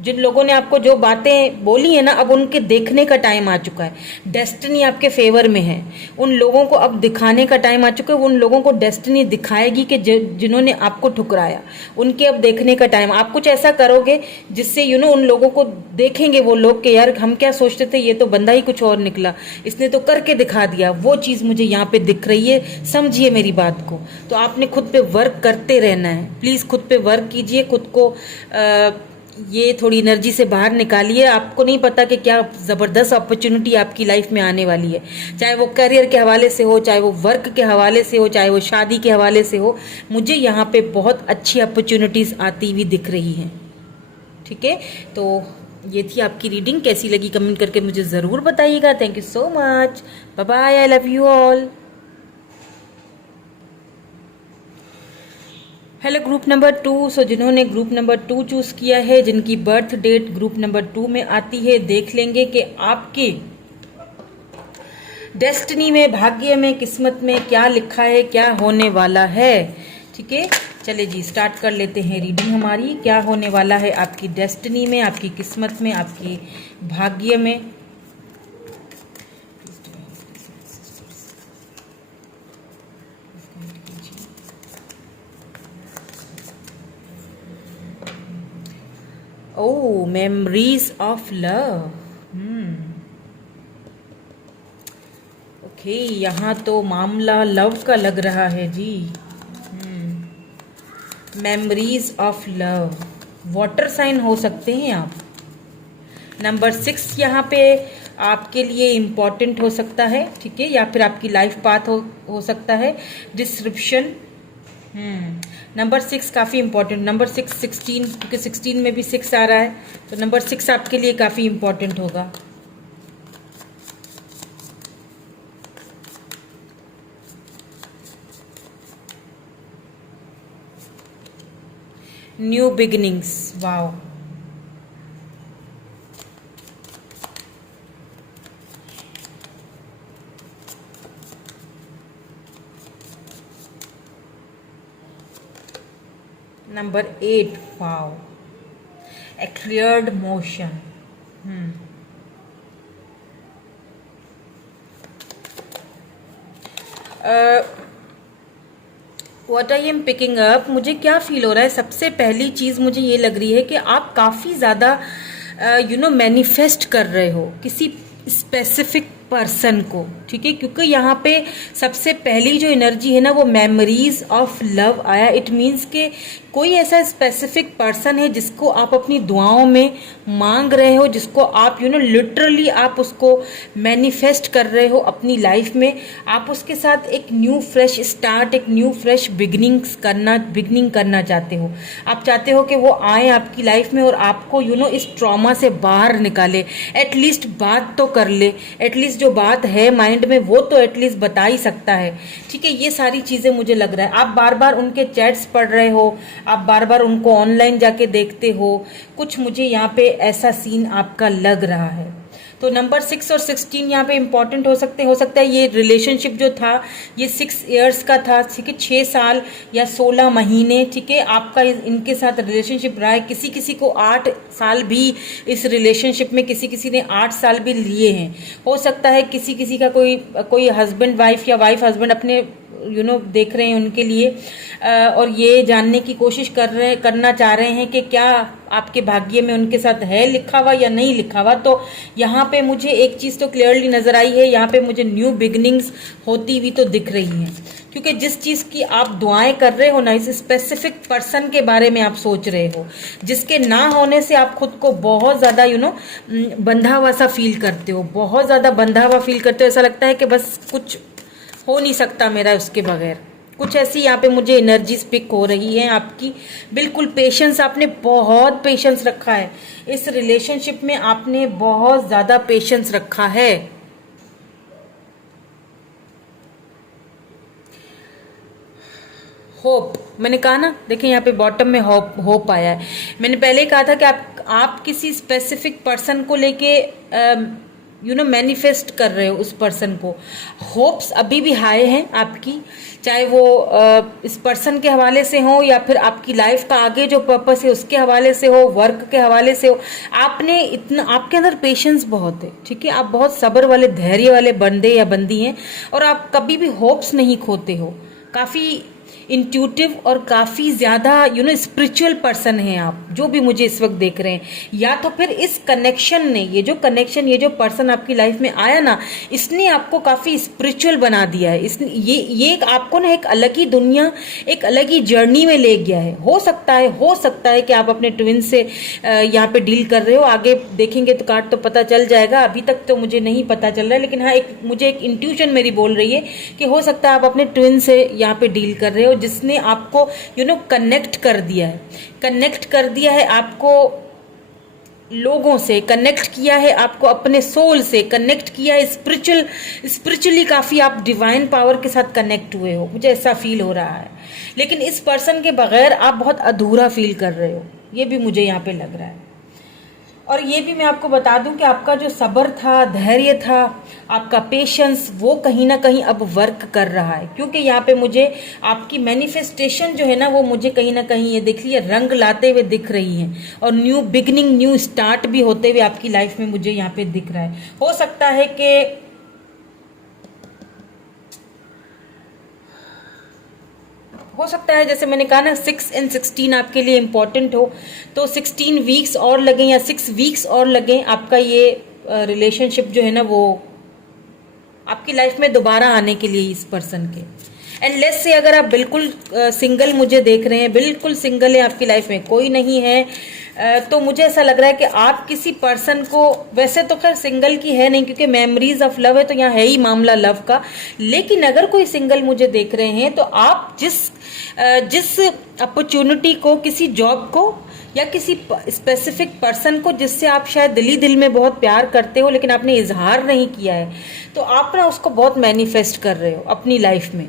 जिन लोगों ने आपको जो बातें बोली है ना, अब उनके देखने का टाइम आ चुका है। डेस्टिनी आपके फेवर में है। उन लोगों को अब दिखाने का टाइम आ चुका है। उन लोगों को डेस्टिनी दिखाएगी कि जिन्होंने आपको ठुकराया, उनके अब देखने का टाइम। आप कुछ ऐसा करोगे जिससे उन लोगों को देखेंगे वो लोग कि यार, हम क्या सोचते थे, ये तो बंदा ही कुछ और निकला, इसने तो करके दिखा दिया। वो चीज़ मुझे यहाँ पे दिख रही है, समझिए मेरी बात को। तो आपने खुद पे वर्क करते रहना है। प्लीज़ खुद पे वर्क कीजिए, खुद को ये थोड़ी एनर्जी से बाहर निकालिए। आपको नहीं पता कि क्या ज़बरदस्त अपॉर्चुनिटी आपकी लाइफ में आने वाली है, चाहे वो करियर के हवाले से हो, चाहे वो वर्क के हवाले से हो, चाहे वो शादी के हवाले से हो। मुझे यहाँ पे बहुत अच्छी अपॉर्चुनिटीज़ आती हुई दिख रही हैं। ठीक है, तो ये थी आपकी रीडिंग। कैसी लगी कमेंट करके मुझे ज़रूर बताइएगा। Thank you so much, bye bye, I love you all. Hello group number 2। So जिन्होंने ग्रुप नंबर 2 चूज किया है, जिनकी बर्थ डेट ग्रुप नंबर 2 में आती है, देख लेंगे कि आपकी डेस्टिनी में, भाग्य में, किस्मत में क्या लिखा है, क्या होने वाला है। ठीक है, चले जी, स्टार्ट कर लेते हैं रीडिंग हमारी। क्या होने वाला है आपकी डेस्टिनी में, आपकी किस्मत में, आपकी भाग्य में। Oh, memories of love. Okay, यहाँ तो मामला लव का लग रहा है जी। Memories of love, water sign हो सकते हैं आप। नंबर 6 यहाँ पे आपके लिए इम्पॉर्टेंट हो सकता है। ठीक है, या फिर आपकी लाइफ पाथ हो सकता है। डिस्क्रिप्शन, नंबर 6 काफ़ी इंपॉर्टेंट। नंबर 6 16, क्योंकि 16 में भी 6 आ रहा है, तो नंबर 6 आपके लिए काफ़ी इंपॉर्टेंट होगा। New beginnings, wow. Number 8, wow, a cleared motion। What I am picking up, मुझे क्या फील हो रहा है, सबसे पहली चीज मुझे ये लग रही है कि आप काफी ज्यादा मैनिफेस्ट कर रहे हो किसी स्पेसिफिक पर्सन को, ठीक है, क्योंकि यहाँ पे सबसे पहली जो एनर्जी है ना वो मेमोरीज ऑफ लव आया। इट मीन्स के कोई ऐसा स्पेसिफिक पर्सन है जिसको आप अपनी दुआओं में मांग रहे हो, जिसको आप लिटरली आप उसको मैनिफेस्ट कर रहे हो अपनी लाइफ में। आप उसके साथ एक न्यू फ्रेश स्टार्ट, एक न्यू फ्रेश बिगनिंग करना चाहते हो। आप चाहते हो कि वो आए आपकी लाइफ में और आपको इस ट्रॉमा से बाहर निकाले, एटलीस्ट बात तो कर ले, एटलीस्ट जो बात है माइंड में वो तो एटलीस्ट बता ही सकता है, ठीक है। ये सारी चीजें मुझे लग रहा है। आप बार बार उनके चैट्स पढ़ रहे हो, आप बार बार उनको ऑनलाइन जाके देखते हो, कुछ मुझे यहाँ पे ऐसा सीन आपका लग रहा है। तो नंबर 6 और 16 यहाँ पे इंपॉर्टेंट हो सकता है ये रिलेशनशिप जो था ये 6 इयर्स का था, ठीक है, 6 साल या 16 महीने, ठीक है, आपका इनके साथ रिलेशनशिप रहा है। किसी किसी को 8 साल भी इस रिलेशनशिप में, किसी किसी ने 8 साल भी लिए हैं। हो सकता है किसी किसी का कोई हस्बैंड वाइफ या वाइफ हस्बैंड अपने देख रहे हैं उनके लिए, और ये जानने की कोशिश करना चाह रहे हैं कि क्या आपके भाग्य में उनके साथ है लिखा हुआ या नहीं लिखा हुआ। तो यहाँ पे मुझे एक चीज तो क्लियरली नजर आई है, यहाँ पे मुझे न्यू बिगनिंग्स होती हुई तो दिख रही हैं, क्योंकि जिस चीज की आप दुआएं कर रहे हो ना, इस स्पेसिफिक पर्सन के बारे में आप सोच रहे हो, जिसके ना होने से आप खुद को बहुत ज्यादा बंधा हुआ सा फील करते हो, बहुत ज्यादा बंधा हुआ फील करते हो। ऐसा लगता है कि बस कुछ हो नहीं सकता मेरा उसके बगैर। कुछ ऐसी यहाँ पे मुझे एनर्जी पिक हो रही है आपकी। बिल्कुल पेशेंस, आपने बहुत पेशेंस रखा है इस रिलेशनशिप में, आपने बहुत ज्यादा पेशेंस रखा है। होप, मैंने कहा ना, देखिए यहाँ पे बॉटम में होप आया है। मैंने पहले कहा था कि आप किसी स्पेसिफिक पर्सन को लेके मैनिफेस्ट कर रहे हो उस पर्सन को। होप्स अभी भी हाई हैं आपकी, चाहे वो इस पर्सन के हवाले से हो या फिर आपकी लाइफ का आगे जो पर्पस है उसके हवाले से हो, वर्क के हवाले से हो। आपने इतना, आपके अंदर पेशेंस बहुत है, ठीक है, आप बहुत सब्र वाले, धैर्य वाले बंदे या बंदी हैं, और आप कभी भी होप्स नहीं खोते हो। काफी इंट्यूटिव और काफी ज्यादा स्पिरिचुअल पर्सन हैं आप, जो भी मुझे इस वक्त देख रहे हैं। या तो फिर इस कनेक्शन ने, ये जो पर्सन आपकी लाइफ में आया ना, इसने आपको काफी स्पिरिचुअल बना दिया है। ये आपको ना एक अलग ही दुनिया, एक अलग ही जर्नी में ले गया है। हो सकता है कि आप अपने ट्विन से यहाँ पे डील कर रहे हो। आगे देखेंगे तो कार्ड तो पता चल जाएगा, अभी तक तो मुझे नहीं पता चल रहा है, लेकिन हाँ मुझे एक इंट्यूशन मेरी बोल रही है कि हो सकता है आप अपने ट्विन से यहाँ पे डील कर रहे हो, जिसने आपको कनेक्ट कर दिया है आपको लोगों से, कनेक्ट किया है आपको अपने सोल से, कनेक्ट किया है स्पिरिचुअली काफी आप डिवाइन पावर के साथ कनेक्ट हुए हो, मुझे ऐसा फील हो रहा है। लेकिन इस पर्सन के बगैर आप बहुत अधूरा फील कर रहे हो, ये भी मुझे यहाँ पे लग रहा है। और ये भी मैं आपको बता दूं कि आपका जो सब्र था, धैर्य था, आपका पेशेंस, वो कहीं ना कहीं अब वर्क कर रहा है, क्योंकि यहाँ पे मुझे आपकी मैनिफेस्टेशन जो है ना वो मुझे कहीं ना कहीं ये देख लिया रंग लाते हुए दिख रही है, और न्यू बिगनिंग, न्यू स्टार्ट भी होते हुए आपकी लाइफ में मुझे यहाँ पे दिख रहा है। हो सकता है जैसे मैंने कहा ना 6 and 16 आपके लिए इंपॉर्टेंट हो, तो 16 वीक्स और लगें या 6 वीक्स और लगें, आपका ये रिलेशनशिप जो है ना वो आपकी लाइफ में दोबारा आने के लिए इस पर्सन के। एंड लेट्स से अगर आप बिल्कुल सिंगल मुझे देख रहे हैं, बिल्कुल सिंगल है, आपकी लाइफ में कोई नहीं है, तो मुझे ऐसा लग रहा है कि आप किसी पर्सन को, वैसे तो खैर सिंगल की है नहीं क्योंकि मेमोरीज ऑफ लव है, तो यहाँ है ही मामला लव का, लेकिन अगर कोई सिंगल मुझे देख रहे हैं तो आप जिस अपॉर्चुनिटी को, किसी जॉब को या किसी स्पेसिफिक पर्सन को जिससे आप शायद दिल में बहुत प्यार करते हो लेकिन आपने इजहार नहीं किया है, तो आप ना उसको बहुत मैनिफेस्ट कर रहे हो अपनी लाइफ में।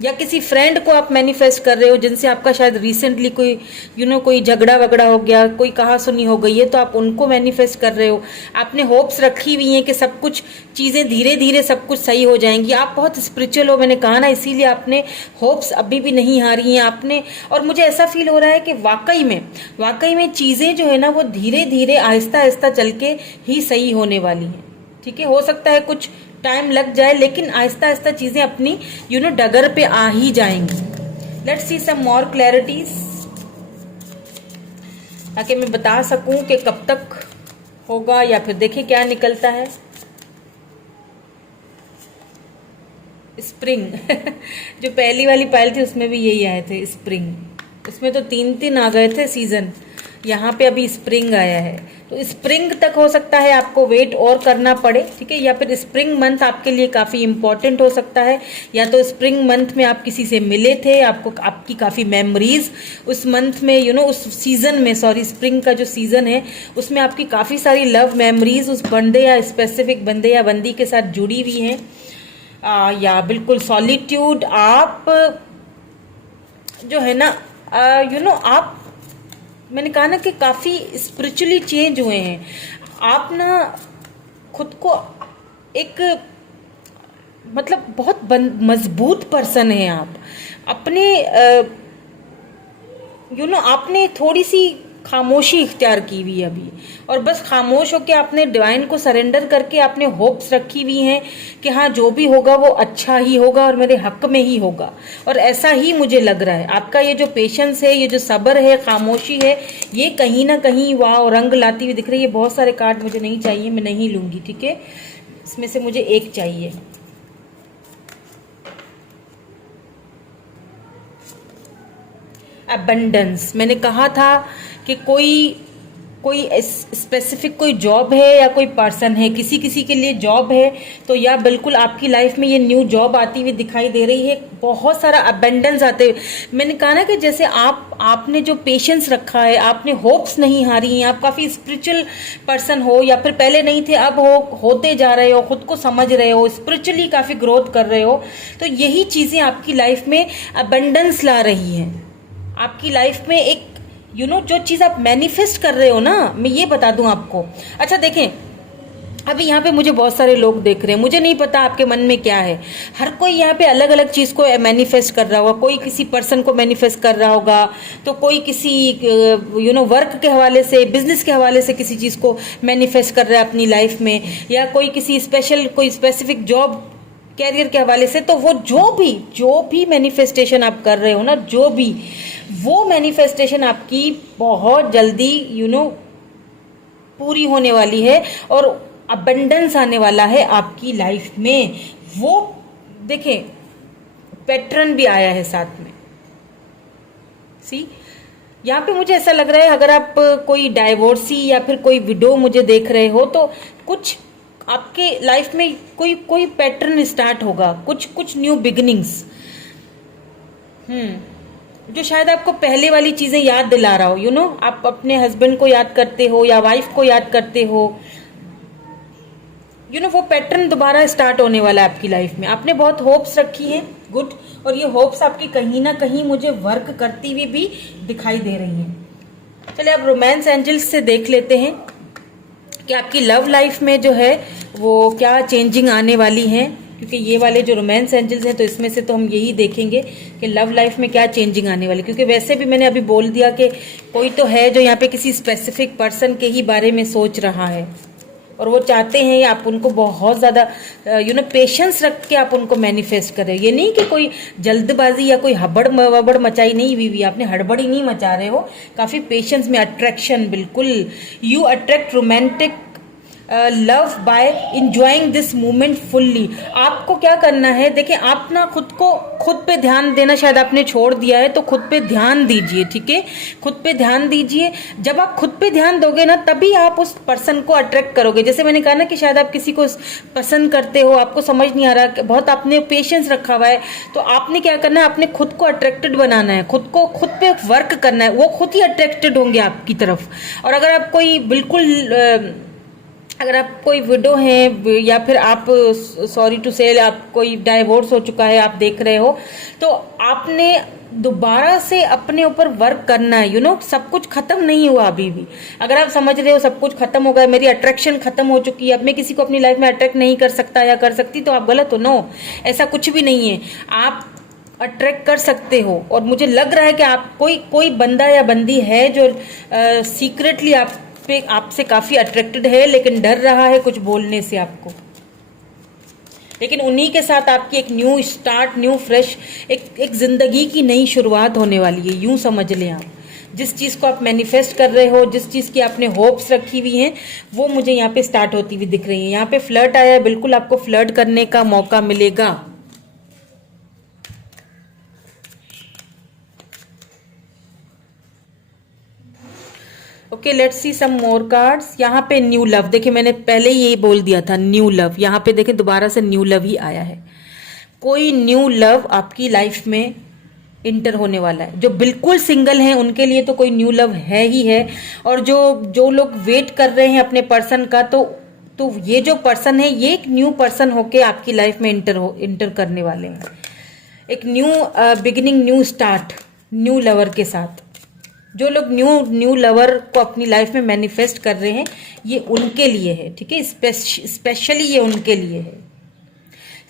या किसी फ्रेंड को आप मैनिफेस्ट कर रहे हो जिनसे आपका शायद रिसेंटली कोई झगड़ा वगड़ा हो गया, कोई कहा सुनी हो गई है, तो आप उनको मैनिफेस्ट कर रहे हो। आपने होप्स रखी हुई हैं कि सब कुछ चीजें धीरे धीरे सब कुछ सही हो जाएंगी। आप बहुत स्पिरिचुअल हो, मैंने कहा ना, इसीलिए आपने होप्स अभी भी नहीं हारी हैं आपने। और मुझे ऐसा फील हो रहा है कि वाकई में चीजें जो है ना वो धीरे धीरे आहिस्ता आहिस्ता चल के ही सही होने वाली हैं, ठीक है। हो सकता है कुछ टाइम लग जाए, लेकिन आहिस्ता आहिस्ता चीजें अपनी डगर पे आ ही जाएंगी। Let's see some more clarities, ताकि मैं बता सकूं कि कब तक होगा, या फिर देखें क्या निकलता है। स्प्रिंग जो पहली वाली पायल थी उसमें भी यही आए थे, स्प्रिंग। उसमें तो 3 आ गए थे सीजन, यहाँ पे अभी स्प्रिंग आया है। तो स्प्रिंग तक हो सकता है आपको वेट और करना पड़े, ठीक है, या फिर स्प्रिंग मंथ आपके लिए काफ़ी इंपॉर्टेंट हो सकता है। या तो स्प्रिंग मंथ में आप किसी से मिले थे, आपको आपकी काफ़ी मेमोरीज उस मंथ में उस सीजन में, सॉरी स्प्रिंग का जो सीजन है उसमें आपकी काफ़ी सारी लव मेमोरीज उस बंदे या स्पेसिफिक बंदे या बंदी के साथ जुड़ी हुई हैं। या बिल्कुल सॉलिट्यूड, आप जो है ना आप, मैंने कहा ना कि काफ़ी स्पिरिचुअली चेंज हुए हैं आप ना, खुद को एक मतलब बहुत मजबूत पर्सन है आप अपने आपने थोड़ी सी खामोशी इख्तियार की हुई है अभी, और बस खामोश होकर आपने डिवाइन को सरेंडर करके आपने होप्स रखी हुई हैं कि हाँ जो भी होगा वो अच्छा ही होगा और मेरे हक में ही होगा। और ऐसा ही मुझे लग रहा है, आपका ये जो पेशेंस है, ये जो सब्र है, खामोशी है, ये कहीं ना कहीं वाह रंग लाती हुई दिख रही है। बहुत सारे कार्ड मुझे नहीं चाहिए, मैं नहीं लूंगी, ठीक है, इसमें से मुझे एक चाहिए। अबंडेंस, मैंने कहा था कि कोई स्पेसिफिक कोई जॉब है या कोई पर्सन है, किसी किसी के लिए जॉब है तो या बिल्कुल आपकी लाइफ में ये न्यू जॉब आती हुई दिखाई दे रही है, बहुत सारा अबंडेंस आते हुए। मैंने कहा ना कि जैसे आपने जो पेशेंस रखा है, आपने होप्स नहीं हारी हैं, आप काफ़ी स्पिरिचुअल पर्सन हो, या फिर पहले नहीं थे अब होते जा रहे हो, खुद को समझ रहे हो, स्पिरिचुअली काफ़ी ग्रोथ कर रहे हो, तो यही चीज़ें आपकी लाइफ में अबंडेंस ला रही हैं। आपकी लाइफ में एक जो चीज़ आप मैनिफेस्ट कर रहे हो ना, मैं ये बता दूं आपको। अच्छा देखें, अभी यहाँ पे मुझे बहुत सारे लोग देख रहे हैं, मुझे नहीं पता आपके मन में क्या है। हर कोई यहाँ पे अलग अलग चीज़ को मैनिफेस्ट कर रहा होगा, कोई किसी पर्सन को मैनिफेस्ट कर रहा होगा, तो कोई किसी वर्क के हवाले से, बिजनेस के हवाले से किसी चीज़ को मैनिफेस्ट कर रहा है अपनी लाइफ में, या कोई किसी कोई स्पेसिफिक जॉब कैरियर के हवाले से। तो वो जो भी मैनिफेस्टेशन आप कर रहे हो ना, जो भी वो मैनिफेस्टेशन आपकी बहुत जल्दी पूरी होने वाली है और अबंडेंस आने वाला है आपकी लाइफ में। वो देखें, पैटर्न भी आया है साथ में। सी यहाँ पे मुझे ऐसा लग रहा है, अगर आप कोई डाइवोर्सी या फिर कोई विडो मुझे देख रहे हो, तो कुछ आपके लाइफ में कोई पैटर्न स्टार्ट होगा, कुछ न्यू बिगिनिंग्स, जो शायद आपको पहले वाली चीजें याद दिला रहा हो। आप अपने हस्बैंड को याद करते हो या वाइफ को याद करते हो, वो पैटर्न दोबारा स्टार्ट होने वाला है आपकी लाइफ में। आपने बहुत होप्स रखी हैं, गुड, और ये होप्स आपकी कहीं ना कहीं मुझे वर्क करती हुई भी दिखाई दे रही हैं। चलिए अब रोमांस एंजल्स से देख लेते हैं कि आपकी लव लाइफ में जो है वो क्या चेंजिंग आने वाली है, क्योंकि ये वाले जो रोमांस एंजल्स हैं तो इसमें से तो हम यही देखेंगे कि लव लाइफ में क्या चेंजिंग आने वाली। क्योंकि वैसे भी मैंने अभी बोल दिया कि कोई तो है जो यहाँ पे किसी स्पेसिफिक पर्सन के ही बारे में सोच रहा है, और वो चाहते हैं आप उनको बहुत ज़्यादा पेशेंस रख के आप उनको मैनिफेस्ट करें। ये नहीं कि कोई जल्दबाजी या कोई हबड़ वबड़ मचाई नहीं हुई, आपने हड़बड़ी नहीं मचा रहे हो, काफ़ी पेशेंस में अट्रैक्शन, बिल्कुल you attract romantic love by enjoying this moment fully. आपको क्या करना है, देखिए आप ना खुद पे ध्यान देना शायद आपने छोड़ दिया है, तो खुद पे ध्यान दीजिए, ठीक है, खुद पे ध्यान दीजिए। जब आप खुद पे ध्यान दोगे ना, तभी आप उस पर्सन को अट्रैक्ट करोगे। जैसे मैंने कहा ना कि शायद आप किसी को पसंद करते हो, आपको समझ नहीं आ रहा, बहुत आपने पेशेंस रखा हुआ है, तो आपने क्या करना है, आपने खुद को अट्रैक्टेड बनाना है, खुद पे वर्क करना है, वो खुद ही अट्रैक्टेड होंगे आपकी तरफ। और अगर आप कोई विडो हैं, या फिर आप सॉरी टू से आप कोई डाइवोर्स हो चुका है, आप देख रहे हो, तो आपने दोबारा से अपने ऊपर वर्क करना है। सब कुछ खत्म नहीं हुआ अभी भी। अगर आप समझ रहे हो सब कुछ खत्म हो गया, मेरी अट्रैक्शन खत्म हो चुकी है, अब मैं किसी को अपनी लाइफ में अट्रैक्ट नहीं कर सकता या कर सकती, तो आप गलत हो। नो, ऐसा कुछ भी नहीं है, आप अट्रैक्ट कर सकते हो। और मुझे लग रहा है कि आप कोई बंदा या बंदी है जो सीक्रेटली आपसे काफी अट्रैक्टेड है, लेकिन डर रहा है कुछ बोलने से आपको। लेकिन उन्हीं के साथ आपकी एक न्यू स्टार्ट, न्यू फ्रेश, एक जिंदगी की नई शुरुआत होने वाली है, यूं समझ लें आप। जिस चीज़ को आप मैनिफेस्ट कर रहे हो, जिस चीज़ की आपने होप्स रखी हुई हैं, वो मुझे यहाँ पे स्टार्ट होती हुई दिख रही है। यहाँ पे फ्लर्ट आया है, बिल्कुल आपको फ्लर्ट करने का मौका मिलेगा। Okay, let's see some more cards. यहाँ पे न्यू लव, देखिए मैंने पहले ही यही बोल दिया था, न्यू लव। यहाँ पे देखिए दोबारा से न्यू लव ही आया है। कोई न्यू लव आपकी लाइफ में इंटर होने वाला है। जो बिल्कुल सिंगल हैं उनके लिए तो कोई न्यू लव है ही है, और जो जो लोग वेट कर रहे हैं अपने पर्सन का, तो ये जो पर्सन है ये एक न्यू पर्सन होके आपकी लाइफ में इंटर करने वाले हैं। एक new beginning, new start, new lover के साथ। जो लोग न्यू लवर को अपनी लाइफ में मैनिफेस्ट कर रहे हैं, ये उनके लिए है, ठीक है, स्पेशली ये उनके लिए है।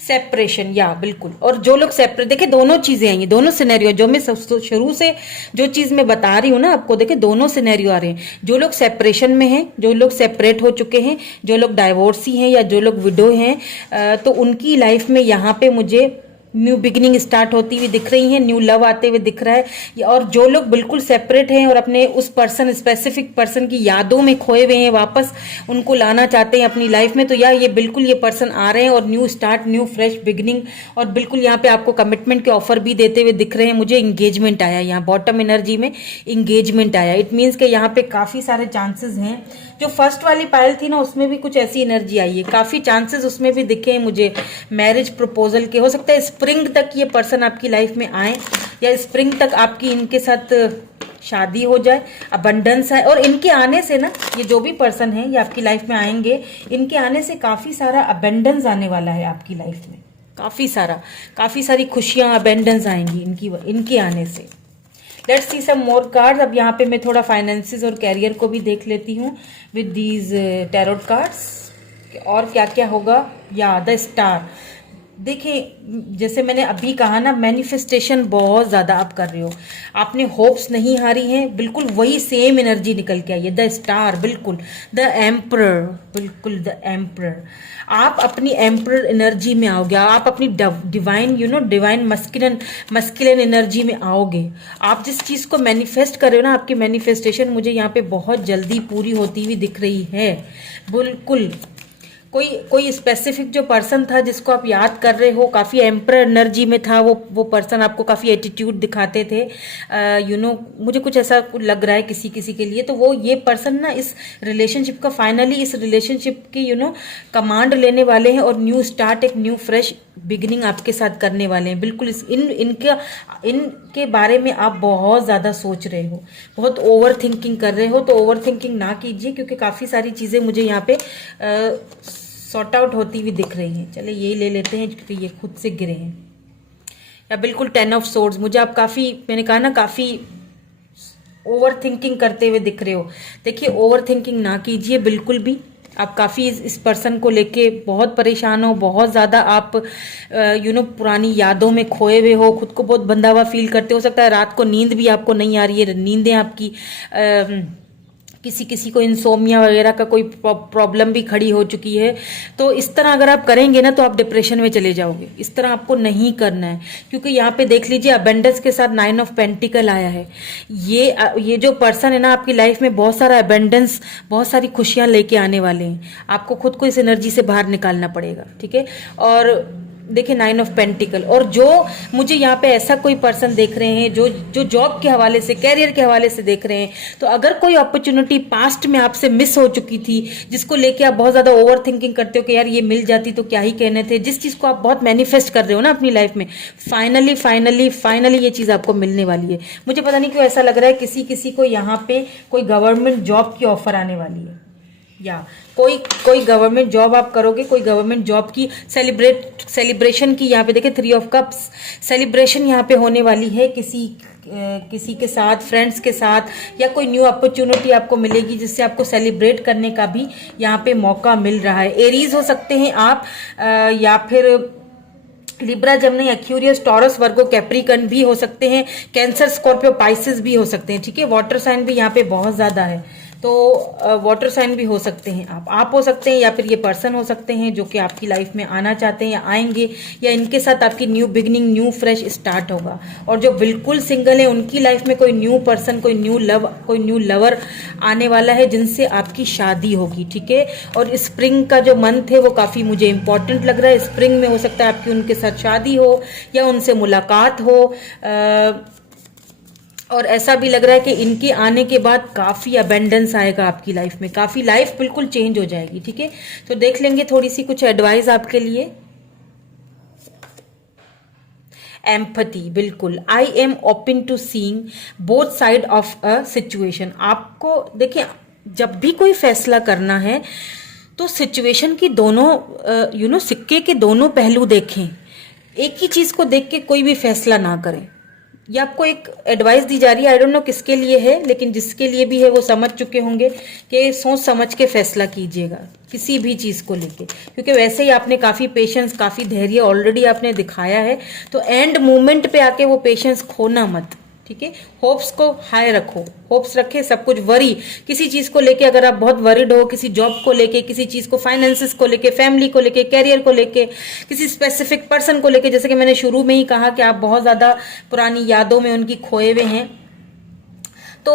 सेपरेशन, या बिल्कुल। और जो लोग सेपरेट, देखिए दोनों चीजें आएंगी, दोनों सिनेरियो जो मैं शुरू से जो चीज मैं बता रही हूँ ना आपको, देखिए दोनों सिनेरियो आ रहे हैं। जो लोग सेपरेशन में हैं, जो लोग सेपरेट हो चुके हैं, जो लोग डाइवोर्सी हैं या जो लोग विडो हैं, तो उनकी लाइफ में यहाँ पे मुझे न्यू बिगिनिंग स्टार्ट होती हुई दिख रही है, न्यू लव आते हुए दिख रहा है। और जो लोग बिल्कुल सेपरेट हैं और अपने उस पर्सन, स्पेसिफिक पर्सन की यादों में खोए हुए हैं, वापस उनको लाना चाहते हैं अपनी लाइफ में, तो ये बिल्कुल ये पर्सन आ रहे हैं और new start, new fresh beginning, और बिल्कुल यहाँ पे आपको कमिटमेंट के ऑफर भी देते हुए दिख रहे हैं। मुझे इंगेजमेंट आया, यहाँ बॉटम एनर्जी में इंगेजमेंट आया। इट मीन्स के यहाँ पे काफी सारे चांसेस हैं। जो फर्स्ट वाली पायल थी ना, उसमें भी कुछ ऐसी एनर्जी आई है, काफी चांसेस उसमें भी दिखे हैं मुझे मैरिज प्रपोजल के। हो सकता है स्प्रिंग तक ये पर्सन आपकी लाइफ में आए, या स्प्रिंग तक आपकी इनके साथ शादी हो जाए, अबंडेंस है। और इनके आने से ना, ये जो भी पर्सन है ये आपकी लाइफ में आएंगे, इनके आने से काफी सारा अबंडेंस आने वाला है आपकी लाइफ में। काफी सारी खुशियां, अबंडेंस आएंगी इनके आने से। Let's see some more cards. अब यहाँ पे मैं थोड़ा फाइनेंसेस और कैरियर को भी देख लेती हूँ विद दीज टैरोट कार्ड्स, और क्या क्या होगा। या द स्टार, देखिए जैसे मैंने अभी कहा ना, मैनिफेस्टेशन बहुत ज्यादा आप कर रहे हो, आपने होप्स नहीं हारी हैं, बिल्कुल वही सेम एनर्जी निकल के आई है। द स्टार, बिल्कुल द एम्परर, बिल्कुल द एम्परर। आप अपनी एम्परर एनर्जी में आओगे, आप अपनी डिवाइन डिवाइन मस्कुलिन एनर्जी में आओगे। आप जिस चीज को मैनिफेस्ट कर रहे हो ना, आपकी मैनिफेस्टेशन मुझे यहाँ पे बहुत जल्दी पूरी होती हुई दिख रही है, बिल्कुल। कोई स्पेसिफिक जो पर्सन था जिसको आप याद कर रहे हो, काफी एम्परर एनर्जी में था वो पर्सन, आपको काफी एटीट्यूड दिखाते थे, मुझे कुछ ऐसा लग रहा है किसी के लिए। तो वो ये पर्सन ना इस रिलेशनशिप का फाइनली, इस रिलेशनशिप की कमांड लेने वाले हैं, और न्यू स्टार्ट, एक न्यू फ्रेश बिगिनिंग आपके साथ करने वाले हैं। बिल्कुल इनके बारे में आप बहुत ज्यादा सोच रहे हो, बहुत ओवर थिंकिंग कर रहे हो। तो ओवर थिंकिंग ना कीजिए, क्योंकि काफी सारी चीजें मुझे यहाँ पे सॉर्ट आउट होती हुई दिख रही हैं। चलिए ये ले लेते हैं, क्योंकि ये खुद से गिरे हैं। या बिल्कुल 10 ऑफ सोर्ड्स, मुझे आप काफी, मैंने कहा ना, काफी ओवर थिंकिंग करते हुए दिख रहे हो। देखिए ओवर थिंकिंग ना कीजिए बिल्कुल भी। आप काफी इस पर्सन को लेके बहुत परेशान हो, बहुत ज्यादा आप पुरानी यादों में खोए हुए हो, खुद को बहुत बंधा हुआ फील करते हो। सकता है रात को नींद भी आपको नहीं आ रही है, नींदें आपकी किसी को इंसोमिया वगैरह का कोई प्रॉब्लम भी खड़ी हो चुकी है। तो इस तरह अगर आप करेंगे ना, तो आप डिप्रेशन में चले जाओगे। इस तरह आपको नहीं करना है, क्योंकि यहाँ पे देख लीजिए अबेंडेंस के साथ 9 ऑफ पेंटिकल आया है। ये जो पर्सन है ना, आपकी लाइफ में बहुत सारा अबेंडेंस, बहुत सारी खुशियां लेके आने वाले हैं। आपको खुद को इस एनर्जी से बाहर निकालना पड़ेगा, ठीक है। और देखिए 9 ऑफ पेंटिकल, और जो मुझे यहाँ पे ऐसा कोई पर्सन देख रहे हैं जो जॉब के हवाले से, कैरियर के हवाले से देख रहे हैं। तो अगर कोई अपॉर्चुनिटी पास्ट में आपसे मिस हो चुकी थी, जिसको लेके आप बहुत ज्यादा ओवर थिंकिंग करते हो कि यार ये मिल जाती तो क्या ही कहने थे, जिस चीज को आप बहुत मैनिफेस्ट कर रहे हो ना अपनी लाइफ में, फाइनली ये चीज आपको मिलने वाली है। मुझे पता नहीं क्यों ऐसा लग रहा है किसी को यहाँ पे कोई गवर्नमेंट जॉब की ऑफर आने वाली है, या कोई गवर्नमेंट जॉब आप करोगे, कोई गवर्नमेंट जॉब की सेलिब्रेशन की, यहाँ पे देखिए 3 ऑफ कप्स, सेलिब्रेशन यहाँ पे होने वाली है किसी के साथ, फ्रेंड्स के साथ, या कोई न्यू अपॉर्चुनिटी आपको मिलेगी जिससे आपको सेलिब्रेट करने का भी यहाँ पे मौका मिल रहा है। एरीज हो सकते हैं आप, या फिर लिब्रा, जमनी, एक्यूरियस, टॉरस, वर्गो, कैप्रिकन भी हो सकते हैं, कैंसर, स्कॉर्पियो, पाइसेस भी हो सकते हैं, ठीक है। वाटर साइन भी यहाँ पे बहुत ज्यादा है। तो वाटर साइन भी हो सकते हैं आप हो सकते हैं, या फिर ये पर्सन हो सकते हैं जो कि आपकी लाइफ में आना चाहते हैं या आएंगे, या इनके साथ आपकी new beginning, new fresh start होगा। और जो बिल्कुल सिंगल है उनकी लाइफ में कोई न्यू पर्सन, कोई न्यू लवर आने वाला है जिनसे आपकी शादी होगी, ठीक है। और स्प्रिंग का जो मंथ है वो काफी मुझे इंपॉर्टेंट लग रहा है। स्प्रिंग में हो सकता है आपकी उनके साथ शादी हो या उनसे मुलाकात हो, और ऐसा भी लग रहा है कि इनके आने के बाद काफी अबेंडेंस आएगा आपकी लाइफ में, काफी लाइफ बिल्कुल चेंज हो जाएगी, ठीक है। तो देख लेंगे थोड़ी सी कुछ एडवाइस आपके लिए। एम्पैथी, बिल्कुल, I am open to seeing both side of a situation. आपको देखिए, जब भी कोई फैसला करना है तो सिचुएशन की दोनों सिक्के के दोनों पहलू देखें। एक ही चीज को देख के कोई भी फैसला ना करें। ये आपको एक एडवाइस दी जा रही है, आई डोंट नो किसके लिए है, लेकिन जिसके लिए भी है वो समझ चुके होंगे कि सोच समझ के फैसला कीजिएगा किसी भी चीज को लेके, क्योंकि वैसे ही आपने काफी पेशेंस, काफी धैर्य ऑलरेडी आपने दिखाया है। तो एंड मोमेंट पे आके वो पेशेंस खोना मत, ठीक है। होप्स को हाई रखो, होप्स रखे, सब कुछ वरी किसी चीज को लेके, अगर आप बहुत वरिड हो किसी जॉब को लेके, किसी चीज को, फाइनेंसेस को लेके, फैमिली को लेके, कैरियर को लेके, किसी स्पेसिफिक पर्सन को लेके, जैसे कि मैंने शुरू में ही कहा कि आप बहुत ज्यादा पुरानी यादों में उनकी खोए हुए हैं, तो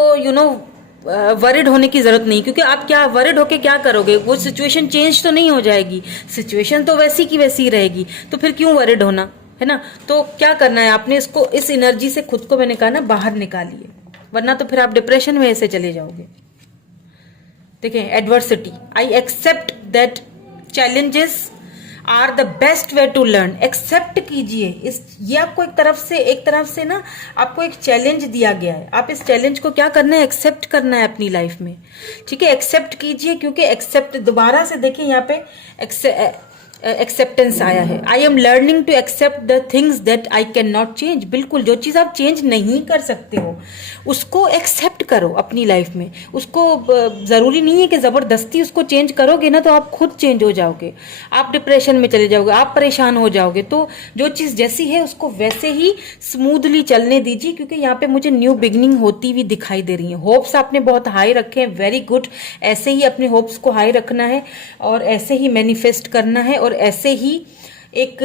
वरिड होने की जरूरत नहीं, क्योंकि आप क्या वरिड होके क्या करोगे, वो सिचुएशन चेंज तो नहीं हो जाएगी, सिचुएशन तो वैसी की वैसी रहेगी, तो फिर क्यों वरिड होना, है ना। तो क्या करना है आपने, इसको, इस एनर्जी से खुद को, मैंने कहा ना, बाहर निकालिए, वरना तो फिर आप डिप्रेशन में ऐसे चले जाओगे। देखिए, adversity, I accept that challenges are the best way to learn. Accept कीजिए ये आपको एक तरफ से ना आपको एक चैलेंज दिया गया है, आप इस चैलेंज को क्या करना है, एक्सेप्ट करना है अपनी लाइफ में, ठीक है। एक्सेप्ट कीजिए, क्योंकि एक्सेप्ट, दोबारा से देखिए यहाँ पे एक्सेप्टेंस आया है। I am learning to accept the things that I can not change. बिल्कुल, जो चीज आप चेंज नहीं कर सकते हो उसको एक्सेप्ट करो अपनी लाइफ में। उसको जरूरी नहीं है कि जबरदस्ती उसको चेंज करोगे ना तो आप खुद चेंज हो जाओगे, आप डिप्रेशन में चले जाओगे, आप परेशान हो जाओगे। तो जो चीज जैसी है उसको वैसे ही स्मूथली चलने दीजिए, क्योंकि यहाँ पे मुझे न्यू बिगनिंग होती हुई दिखाई दे रही है। होप्स आपने बहुत हाई रखे हैं, वेरी गुड, ऐसे ही अपने होप्स को हाई रखना है और ऐसे ही मैनिफेस्ट करना है और ऐसे ही एक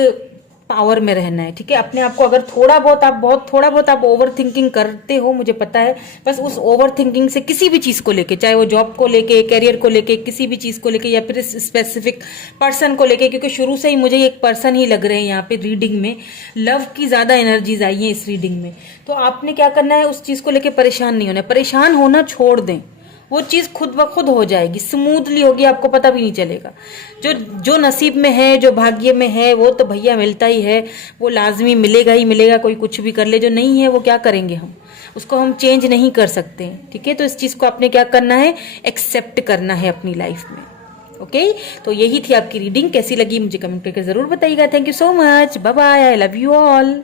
पावर में रहना है, ठीक है। अपने आप को अगर थोड़ा बहुत आप ओवर थिंकिंग करते हो, मुझे पता है, बस उस ओवर थिंकिंग से किसी भी चीज को लेके, चाहे वो जॉब को लेके, कैरियर को लेके, किसी भी चीज को लेके, या फिर इस स्पेसिफिक पर्सन को लेके, क्योंकि शुरू से ही मुझे एक पर्सन ही लग रहे हैं यहाँ पे रीडिंग में, लव की ज्यादा एनर्जीज आई है इस रीडिंग में। तो आपने क्या करना है, उस चीज को लेके परेशान नहीं होना, परेशान होना छोड़ दें, वो चीज खुद ब खुद हो जाएगी, स्मूथली होगी, आपको पता भी नहीं चलेगा। जो नसीब में है, जो भाग्य में है, वो तो भैया मिलता ही है, वो लाजमी मिलेगा ही मिलेगा, कोई कुछ भी कर ले। जो नहीं है वो क्या करेंगे हम, उसको हम चेंज नहीं कर सकते, ठीक है। तो इस चीज को आपने क्या करना है, एक्सेप्ट करना है अपनी लाइफ में, ओके। तो यही थी आपकी रीडिंग, कैसी लगी मुझे कमेंट करके जरूर बताइएगा। Thank you so much, bye bye, I love you all.